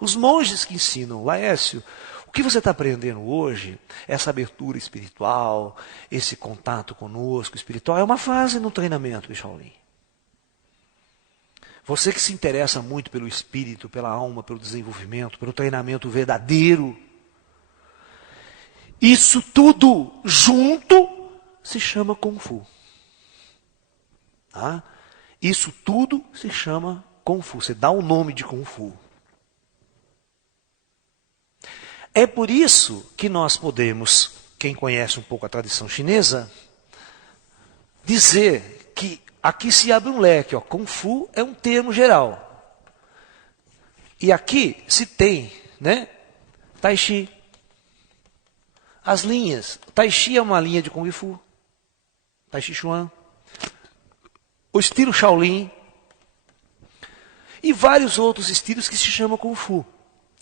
Os monges que ensinam, Laércio, o que você está aprendendo hoje, essa abertura espiritual, esse contato conosco espiritual, é uma fase no treinamento de Shaolin. Você que se interessa muito pelo espírito, pela alma, pelo desenvolvimento, pelo treinamento verdadeiro, isso tudo junto se chama Kung Fu. Tá? Isso tudo se chama Kung Fu. Você dá o nome de Kung Fu. É por isso que nós podemos, quem conhece um pouco a tradição chinesa, dizer que aqui se abre um leque. Ó, Kung Fu é um termo geral. E aqui se tem, né, Tai Chi. As linhas. Tai Chi é uma linha de Kung Fu. Tai Chi Chuan. O estilo Shaolin. E vários outros estilos que se chamam Kung Fu.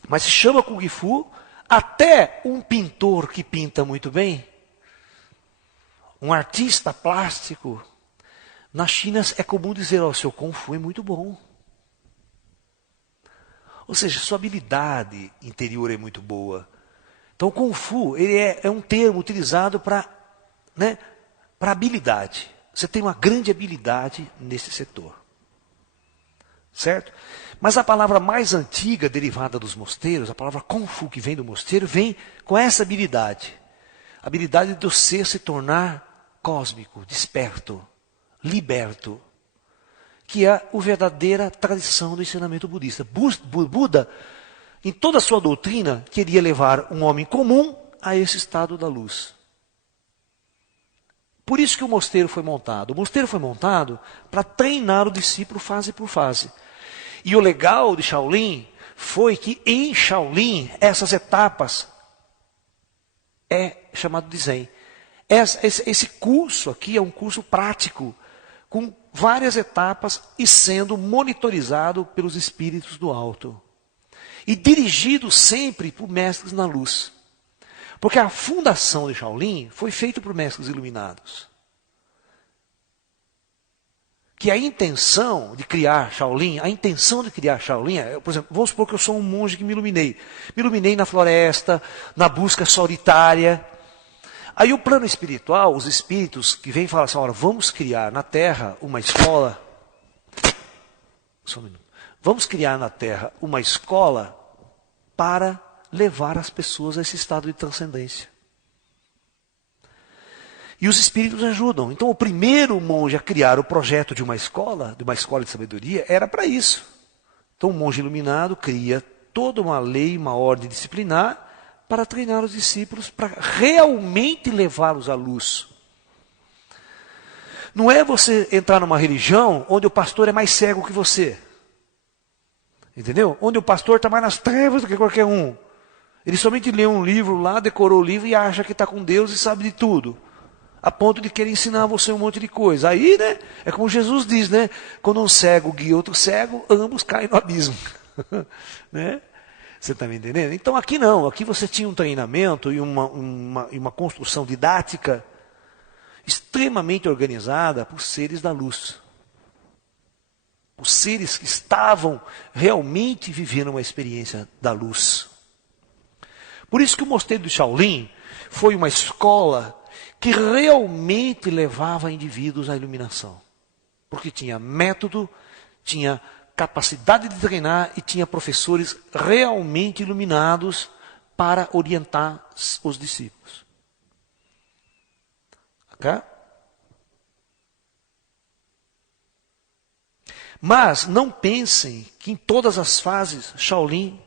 Mas se chama Kung Fu até um pintor que pinta muito bem, um artista plástico. Na China é comum dizer, o seu Kung Fu é muito bom. Ou seja, sua habilidade interior é muito boa. Então o Kung Fu ele é um termo utilizado para, né, para habilidade. Você tem uma grande habilidade nesse setor. Certo? Mas a palavra mais antiga, derivada dos mosteiros, a palavra Kung Fu que vem do mosteiro, vem com essa habilidade. A habilidade do ser se tornar cósmico, desperto, liberto. Que é a verdadeira tradição do ensinamento budista. Buda, em toda a sua doutrina, queria levar um homem comum a esse estado da luz. Por isso que o mosteiro foi montado. O mosteiro foi montado para treinar o discípulo fase por fase. E o legal de Shaolin foi que em Shaolin, essas etapas é chamado de Zen. Esse curso aqui é um curso prático, com várias etapas e sendo monitorizado pelos espíritos do alto. E dirigido sempre por mestres na luz. Porque a fundação de Shaolin foi feita por mestres iluminados. Que a intenção de criar Shaolin, por exemplo, vamos supor que eu sou um monge que me iluminei. Me iluminei na floresta, na busca solitária. Aí o plano espiritual, os espíritos que vêm falar assim, olha, vamos criar na Terra uma escola. Só um minuto. Vamos criar na Terra uma escola para levar as pessoas a esse estado de transcendência. E os espíritos ajudam. Então o primeiro monge a criar o projeto de uma escola de sabedoria, era para isso. Então o monge iluminado cria toda uma lei, uma ordem disciplinar, para treinar os discípulos, para realmente levá-los à luz. Não é você entrar numa religião onde o pastor é mais cego que você. Entendeu? Onde o pastor está mais nas trevas do que qualquer um. Ele somente lê um livro lá, decorou o livro e acha que está com Deus e sabe de tudo. A ponto de querer ensinar você um monte de coisa. Aí, né, é como Jesus diz, né? Quando um cego guia outro cego, ambos caem no abismo. Né? Você está me entendendo? Então aqui não, aqui você tinha um treinamento e uma construção didática extremamente organizada por seres da luz. Os seres que estavam realmente vivendo uma experiência da luz. Por isso que o mosteiro de Shaolin foi uma escola que realmente levava indivíduos à iluminação. Porque tinha método, tinha capacidade de treinar e tinha professores realmente iluminados para orientar os discípulos. Ok? Mas não pensem que em todas as fases Shaolin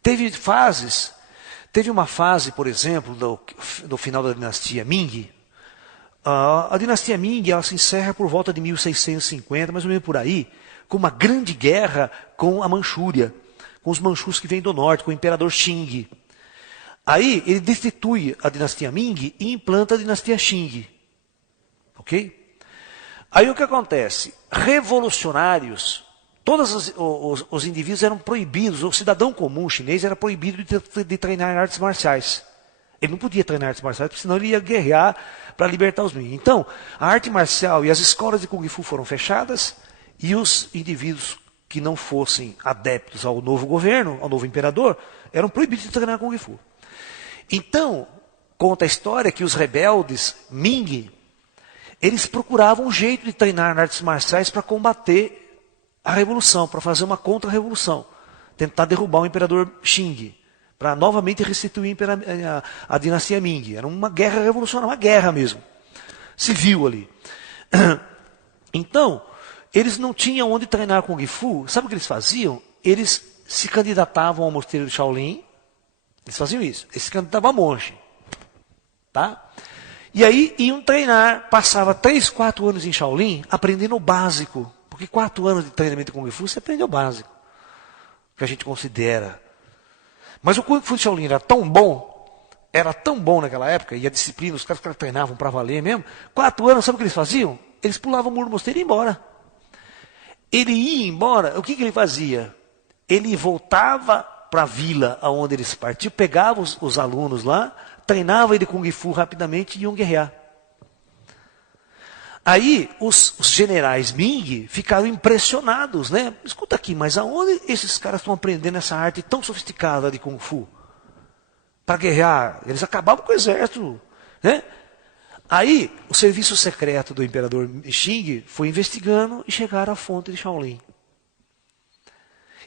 teve uma fase, por exemplo, do final da dinastia Ming. A dinastia Ming ela se encerra por volta de 1650, mais ou menos por aí, com uma grande guerra com a Manchúria, com os manchus que vêm do norte, com o imperador Qing. Aí ele destitui a dinastia Ming e implanta a dinastia Qing. Ok? Aí o que acontece? Revolucionários, todos os indivíduos eram proibidos, o cidadão comum chinês era proibido de treinar artes marciais. Ele não podia treinar artes marciais, porque senão ele ia guerrear para libertar os Ming. Então, a arte marcial e as escolas de Kung Fu foram fechadas, e os indivíduos que não fossem adeptos ao novo governo, ao novo imperador, eram proibidos de treinar Kung Fu. Então, conta a história que os rebeldes Ming, eles procuravam um jeito de treinar artes marciais para combater a revolução, para fazer uma contra-revolução, tentar derrubar o imperador Xing, para novamente restituir a dinastia Ming. Era uma guerra revolucionária, uma guerra mesmo, civil ali. Então, eles não tinham onde treinar Kung Fu. Sabe o que eles faziam? Eles se candidatavam ao mosteiro de Shaolin. Eles faziam isso. Eles se candidatavam a monge. Tá? E aí iam treinar. Passava 3, 4 anos em Shaolin aprendendo o básico. Porque 4 anos de treinamento de Kung Fu, você aprende o básico. Que a gente considera. Mas o Kung Fu de Shaolin era tão bom naquela época, e a disciplina, os caras treinavam para valer mesmo. 4 anos, sabe o que eles faziam? Eles pulavam o muro do mosteiro e iam embora. Ele ia embora, o que ele fazia? Ele voltava para a vila onde eles partiam, pegava os alunos lá, treinava ele Kung Fu rapidamente e iam guerrear. Aí os generais Ming ficaram impressionados, né? Escuta aqui, mas aonde esses caras estão aprendendo essa arte tão sofisticada de Kung Fu? Para guerrear, eles acabavam com o exército, né? Aí, o serviço secreto do imperador Xing foi investigando e chegaram à fonte de Shaolin.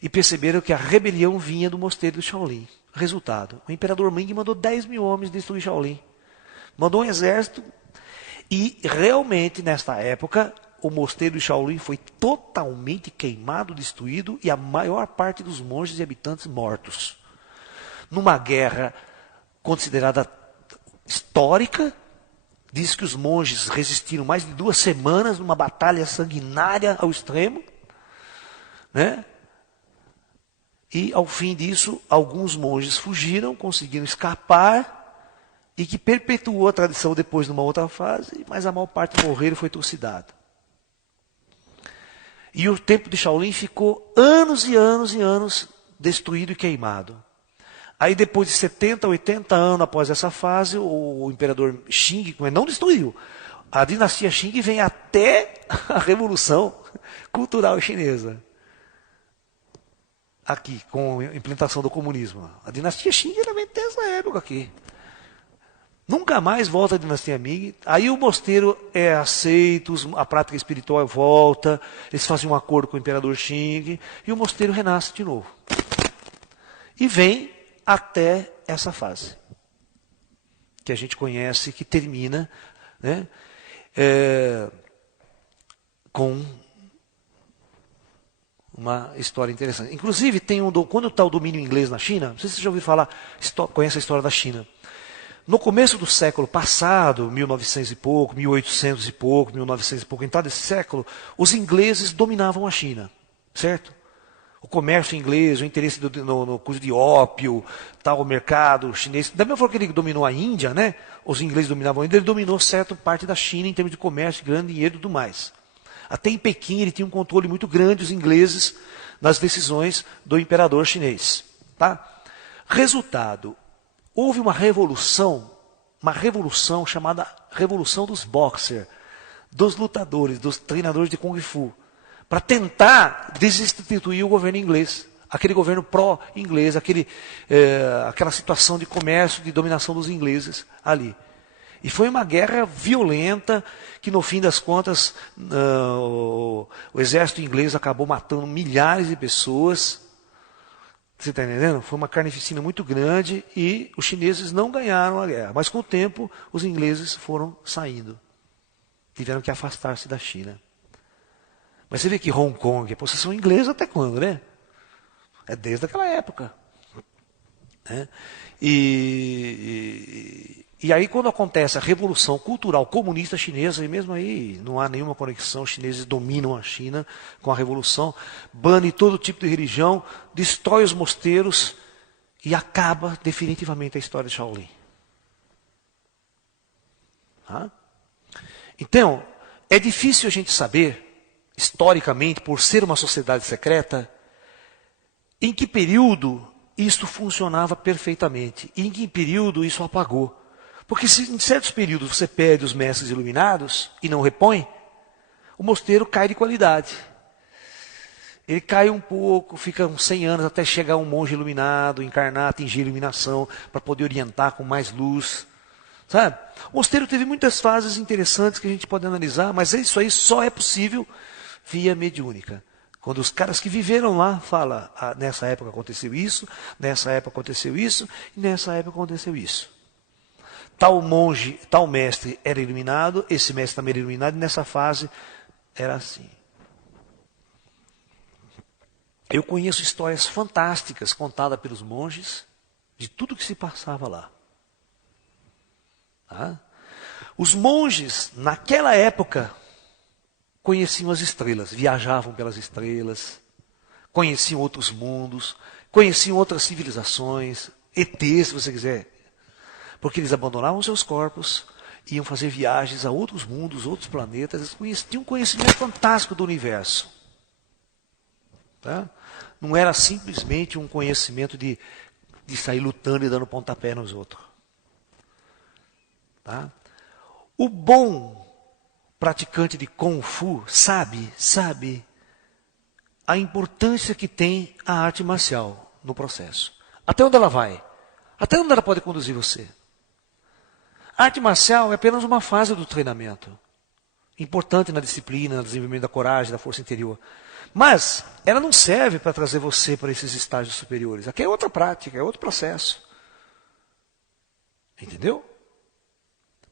E perceberam que a rebelião vinha do mosteiro de Shaolin. Resultado, o imperador Ming mandou 10 mil homens destruir Shaolin. Mandou um exército e realmente, nesta época, o mosteiro de Shaolin foi totalmente queimado, destruído e a maior parte dos monges e habitantes mortos. Numa guerra considerada histórica, diz que os monges resistiram mais de 2 semanas numa batalha sanguinária ao extremo, né? E ao fim disso, alguns monges fugiram, conseguiram escapar, e que perpetuou a tradição depois numa outra fase, mas a maior parte morreram e foi trucidado. E o templo de Shaolin ficou anos e anos e anos destruído e queimado. Aí depois de 70, 80 anos após essa fase, o imperador Xing não destruiu. A dinastia Xing vem até a Revolução Cultural Chinesa. Aqui, com a implementação do comunismo. A dinastia Xing vem até essa época aqui. Nunca mais volta a dinastia Ming. Aí o mosteiro é aceito, a prática espiritual volta, eles fazem um acordo com o imperador Xing, e o mosteiro renasce de novo. E vem até essa fase, que a gente conhece, que termina, né, com uma história interessante. Inclusive, quando está o domínio inglês na China, não sei se você já ouviu falar, conhece a história da China. No começo do século passado, 1900 e pouco, 1800 e pouco, 1900 e pouco, em todo esse século, os ingleses dominavam a China, certo? O comércio inglês, o interesse no curso de ópio, tal, o mercado chinês. Da mesma forma que ele dominou a Índia, né? Os ingleses dominavam a Índia, ele dominou certa parte da China em termos de comércio, grande dinheiro e tudo mais. Até em Pequim ele tinha um controle muito grande, os ingleses, nas decisões do imperador chinês. Tá? Resultado, houve uma revolução chamada Revolução dos Boxers, dos lutadores, dos treinadores de Kung Fu, para tentar desinstituir o governo inglês, aquele governo pró-inglês, aquela situação de comércio, de dominação dos ingleses ali. E foi uma guerra violenta, que no fim das contas, o exército inglês acabou matando milhares de pessoas. Você está entendendo? Foi uma carnificina muito grande e os chineses não ganharam a guerra. Mas com o tempo, os ingleses foram saindo. Tiveram que afastar-se da China. Mas você vê que Hong Kong é possessão inglesa até quando, né? É desde aquela época. Né? E aí quando acontece a Revolução Cultural Comunista Chinesa, e mesmo aí não há nenhuma conexão, os chineses dominam a China com a Revolução, bane todo tipo de religião, destrói os mosteiros e acaba definitivamente a história de Shaolin. Tá? Então, é difícil a gente saber, historicamente, por ser uma sociedade secreta, em que período isto funcionava perfeitamente. E em que período isso apagou? Porque se em certos períodos você perde os mestres iluminados e não repõe, o mosteiro cai de qualidade. Ele cai um pouco, fica uns 100 anos até chegar um monge iluminado, encarnar, atingir a iluminação, para poder orientar com mais luz. Sabe? O mosteiro teve muitas fases interessantes que a gente pode analisar, mas isso aí só é possível via mediúnica. Quando os caras que viveram lá falam, nessa época aconteceu isso, nessa época aconteceu isso, e nessa época aconteceu isso. Tal monge, tal mestre era iluminado, esse mestre também era iluminado, e nessa fase era assim. Eu conheço histórias fantásticas contadas pelos monges de tudo que se passava lá. Tá? Os monges, naquela época, conheciam as estrelas, viajavam pelas estrelas, conheciam outros mundos, conheciam outras civilizações, ETs, se você quiser. Porque eles abandonavam seus corpos, iam fazer viagens a outros mundos, outros planetas, eles tinham um conhecimento fantástico do universo. Tá? Não era simplesmente um conhecimento de sair lutando e dando pontapé nos outros. Tá? O bom praticante de Kung Fu sabe a importância que tem a arte marcial no processo. Até onde ela vai? Até onde ela pode conduzir você? A arte marcial é apenas uma fase do treinamento. Importante na disciplina, no desenvolvimento da coragem, da força interior. Mas ela não serve para trazer você para esses estágios superiores. Aqui é outra prática, é outro processo. Entendeu?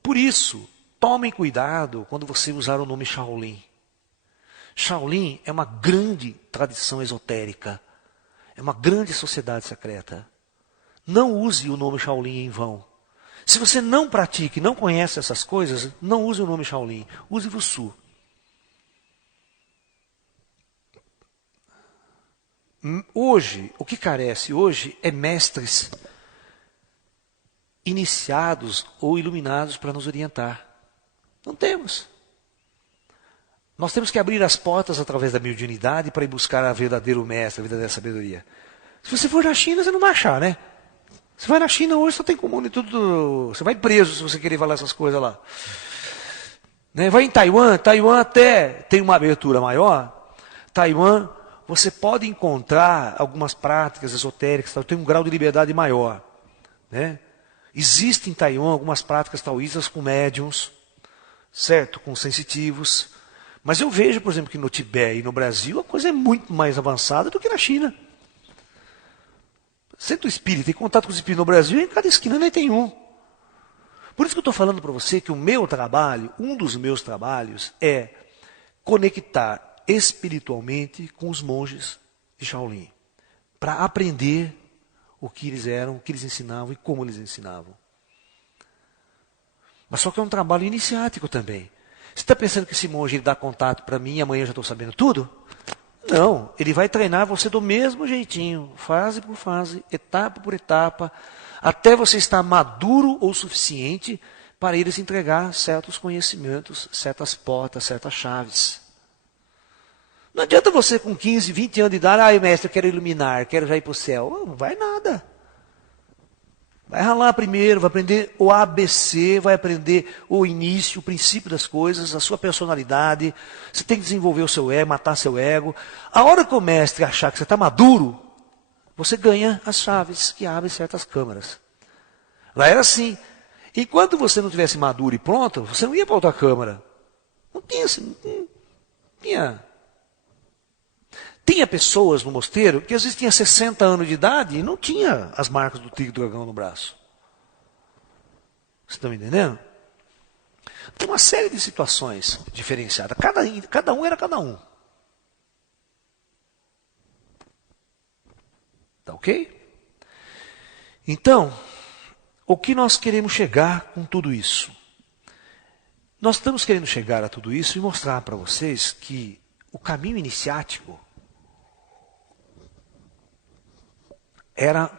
Por isso, tomem cuidado quando você usar o nome Shaolin. Shaolin é uma grande tradição esotérica. É uma grande sociedade secreta. Não use o nome Shaolin em vão. Se você não pratica e não conhece essas coisas, não use o nome Shaolin. Use Wushu. Hoje, o que carece hoje é mestres iniciados ou iluminados para nos orientar. Não temos. Nós temos que abrir as portas através da mediunidade para ir buscar a verdadeiro mestre, a verdadeira sabedoria. Se você for na China, você não vai achar, né? Você vai na China hoje, só tem comum e tudo. Você vai preso se você querer falar essas coisas lá. Né? Vai em Taiwan, Taiwan até tem uma abertura maior. Taiwan, você pode encontrar algumas práticas esotéricas, tem um grau de liberdade maior. Né? Existem em Taiwan algumas práticas taoístas com médiums, certo? Com sensitivos. Mas eu vejo, por exemplo, que no Tibete e no Brasil a coisa é muito mais avançada do que na China. Centro espírita, tem contato com os espíritos no Brasil, em cada esquina nem tem um. Por isso que eu estou falando para você que o meu trabalho, um dos meus trabalhos, é conectar espiritualmente com os monges de Shaolin. Para aprender o que eles eram, o que eles ensinavam e como eles ensinavam. Mas só que é um trabalho iniciático também. Você está pensando que esse monge ele dá contato para mim e amanhã eu já estou sabendo tudo? Não, ele vai treinar você do mesmo jeitinho, fase por fase, etapa por etapa, até você estar maduro o suficiente para eles entregar certos conhecimentos, certas portas, certas chaves. Não adianta você com 15, 20 anos de idade, mestre, eu quero iluminar, quero já ir para o céu. Não vai nada. Vai ralar primeiro, vai aprender o ABC, vai aprender o início, o princípio das coisas, a sua personalidade. Você tem que desenvolver o seu ego, matar seu ego. A hora que o mestre achar que você está maduro, você ganha as chaves que abrem certas câmaras. Lá era assim. Enquanto você não tivesse maduro e pronto, você não ia para outra câmara. Não tinha. Tinha pessoas no mosteiro que às vezes tinha 60 anos de idade e não tinha as marcas do tigre e do dragão no braço. Vocês estão me entendendo? Tem uma série de situações diferenciadas. Cada um era cada um. Tá ok? Então, o que nós queremos chegar com tudo isso? Nós estamos querendo chegar a tudo isso e mostrar para vocês que o caminho iniciático era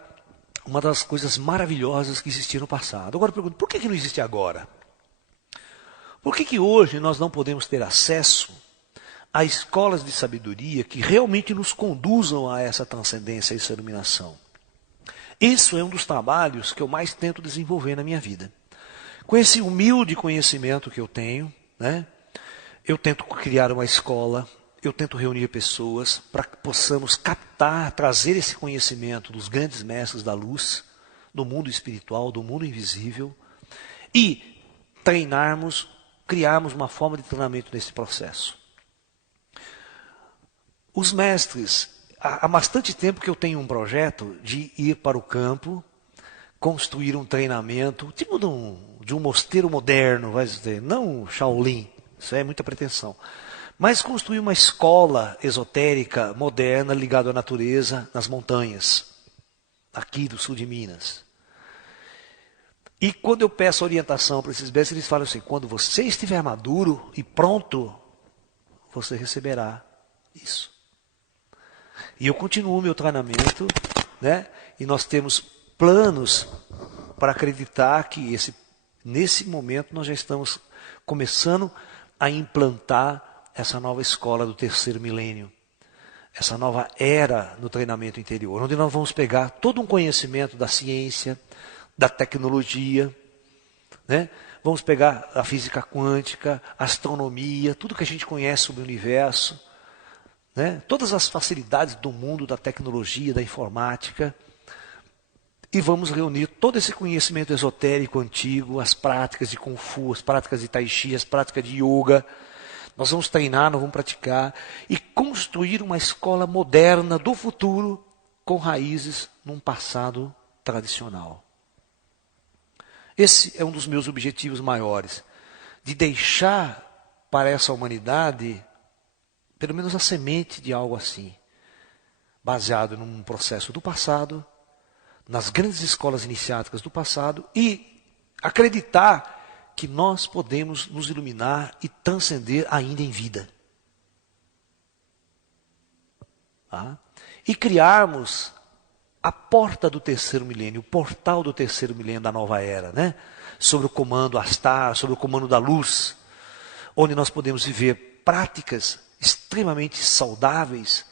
uma das coisas maravilhosas que existia no passado. Agora eu pergunto, por que não existe agora? Por que hoje nós não podemos ter acesso a escolas de sabedoria que realmente nos conduzam a essa transcendência, a essa iluminação? Isso é um dos trabalhos que eu mais tento desenvolver na minha vida. Com esse humilde conhecimento que eu tenho, né, eu tento criar uma escola, eu tento reunir pessoas para que possamos captar, trazer esse conhecimento dos grandes mestres da luz, do mundo espiritual, do mundo invisível, e treinarmos, criarmos uma forma de treinamento nesse processo. Os mestres, há bastante tempo que eu tenho um projeto de ir para o campo, construir um treinamento, tipo de um mosteiro moderno, vai dizer, não Shaolin, isso é muita pretensão, mas construir uma escola esotérica moderna ligada à natureza nas montanhas, aqui do sul de Minas. E quando eu peço orientação para esses mestres, eles falam assim, quando você estiver maduro e pronto, você receberá isso. E eu continuo o meu treinamento, né? E nós temos planos para acreditar que nesse momento nós já estamos começando a implantar essa nova escola do terceiro milênio, essa nova era no treinamento interior, onde nós vamos pegar todo um conhecimento da ciência, da tecnologia, né? Vamos pegar a física quântica, a astronomia, tudo que a gente conhece sobre o universo, né? Todas as facilidades do mundo da tecnologia, da informática, e vamos reunir todo esse conhecimento esotérico antigo, as práticas de Kung Fu, as práticas de Tai Chi, as práticas de Yoga. Nós vamos treinar, nós vamos praticar e construir uma escola moderna do futuro com raízes num passado tradicional. Esse é um dos meus objetivos maiores, de deixar para essa humanidade pelo menos a semente de algo assim, baseado num processo do passado, nas grandes escolas iniciáticas do passado e acreditar que nós podemos nos iluminar e transcender ainda em vida. Tá? E criarmos a porta do terceiro milênio, o portal do terceiro milênio da nova era, né? Sobre o comando Astar, sobre o comando da luz, onde nós podemos viver práticas extremamente saudáveis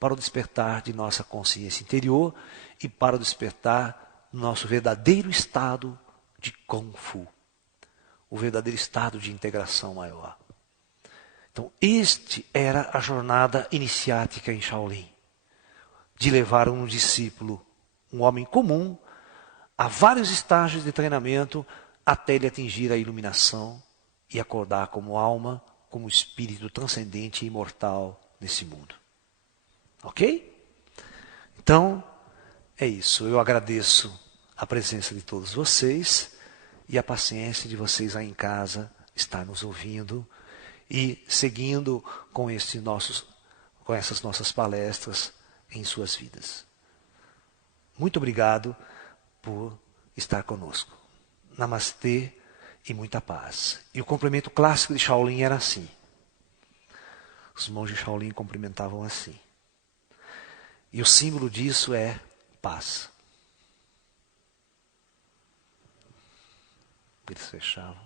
para o despertar de nossa consciência interior e para o despertar do nosso verdadeiro estado de Kung Fu, o verdadeiro estado de integração maior. Então, este era a jornada iniciática em Shaolin, de levar um discípulo, um homem comum, a vários estágios de treinamento até ele atingir a iluminação e acordar como alma, como espírito transcendente e imortal nesse mundo. Ok? Então, é isso. Eu agradeço a presença de todos vocês e a paciência de vocês aí em casa estar nos ouvindo e seguindo com essas nossas palestras em suas vidas. Muito obrigado por estar conosco. Namastê e muita paz. E o cumprimento clássico de Shaolin era assim. Os monges Shaolin cumprimentavam assim. E o símbolo disso é paz. Eles fechavam.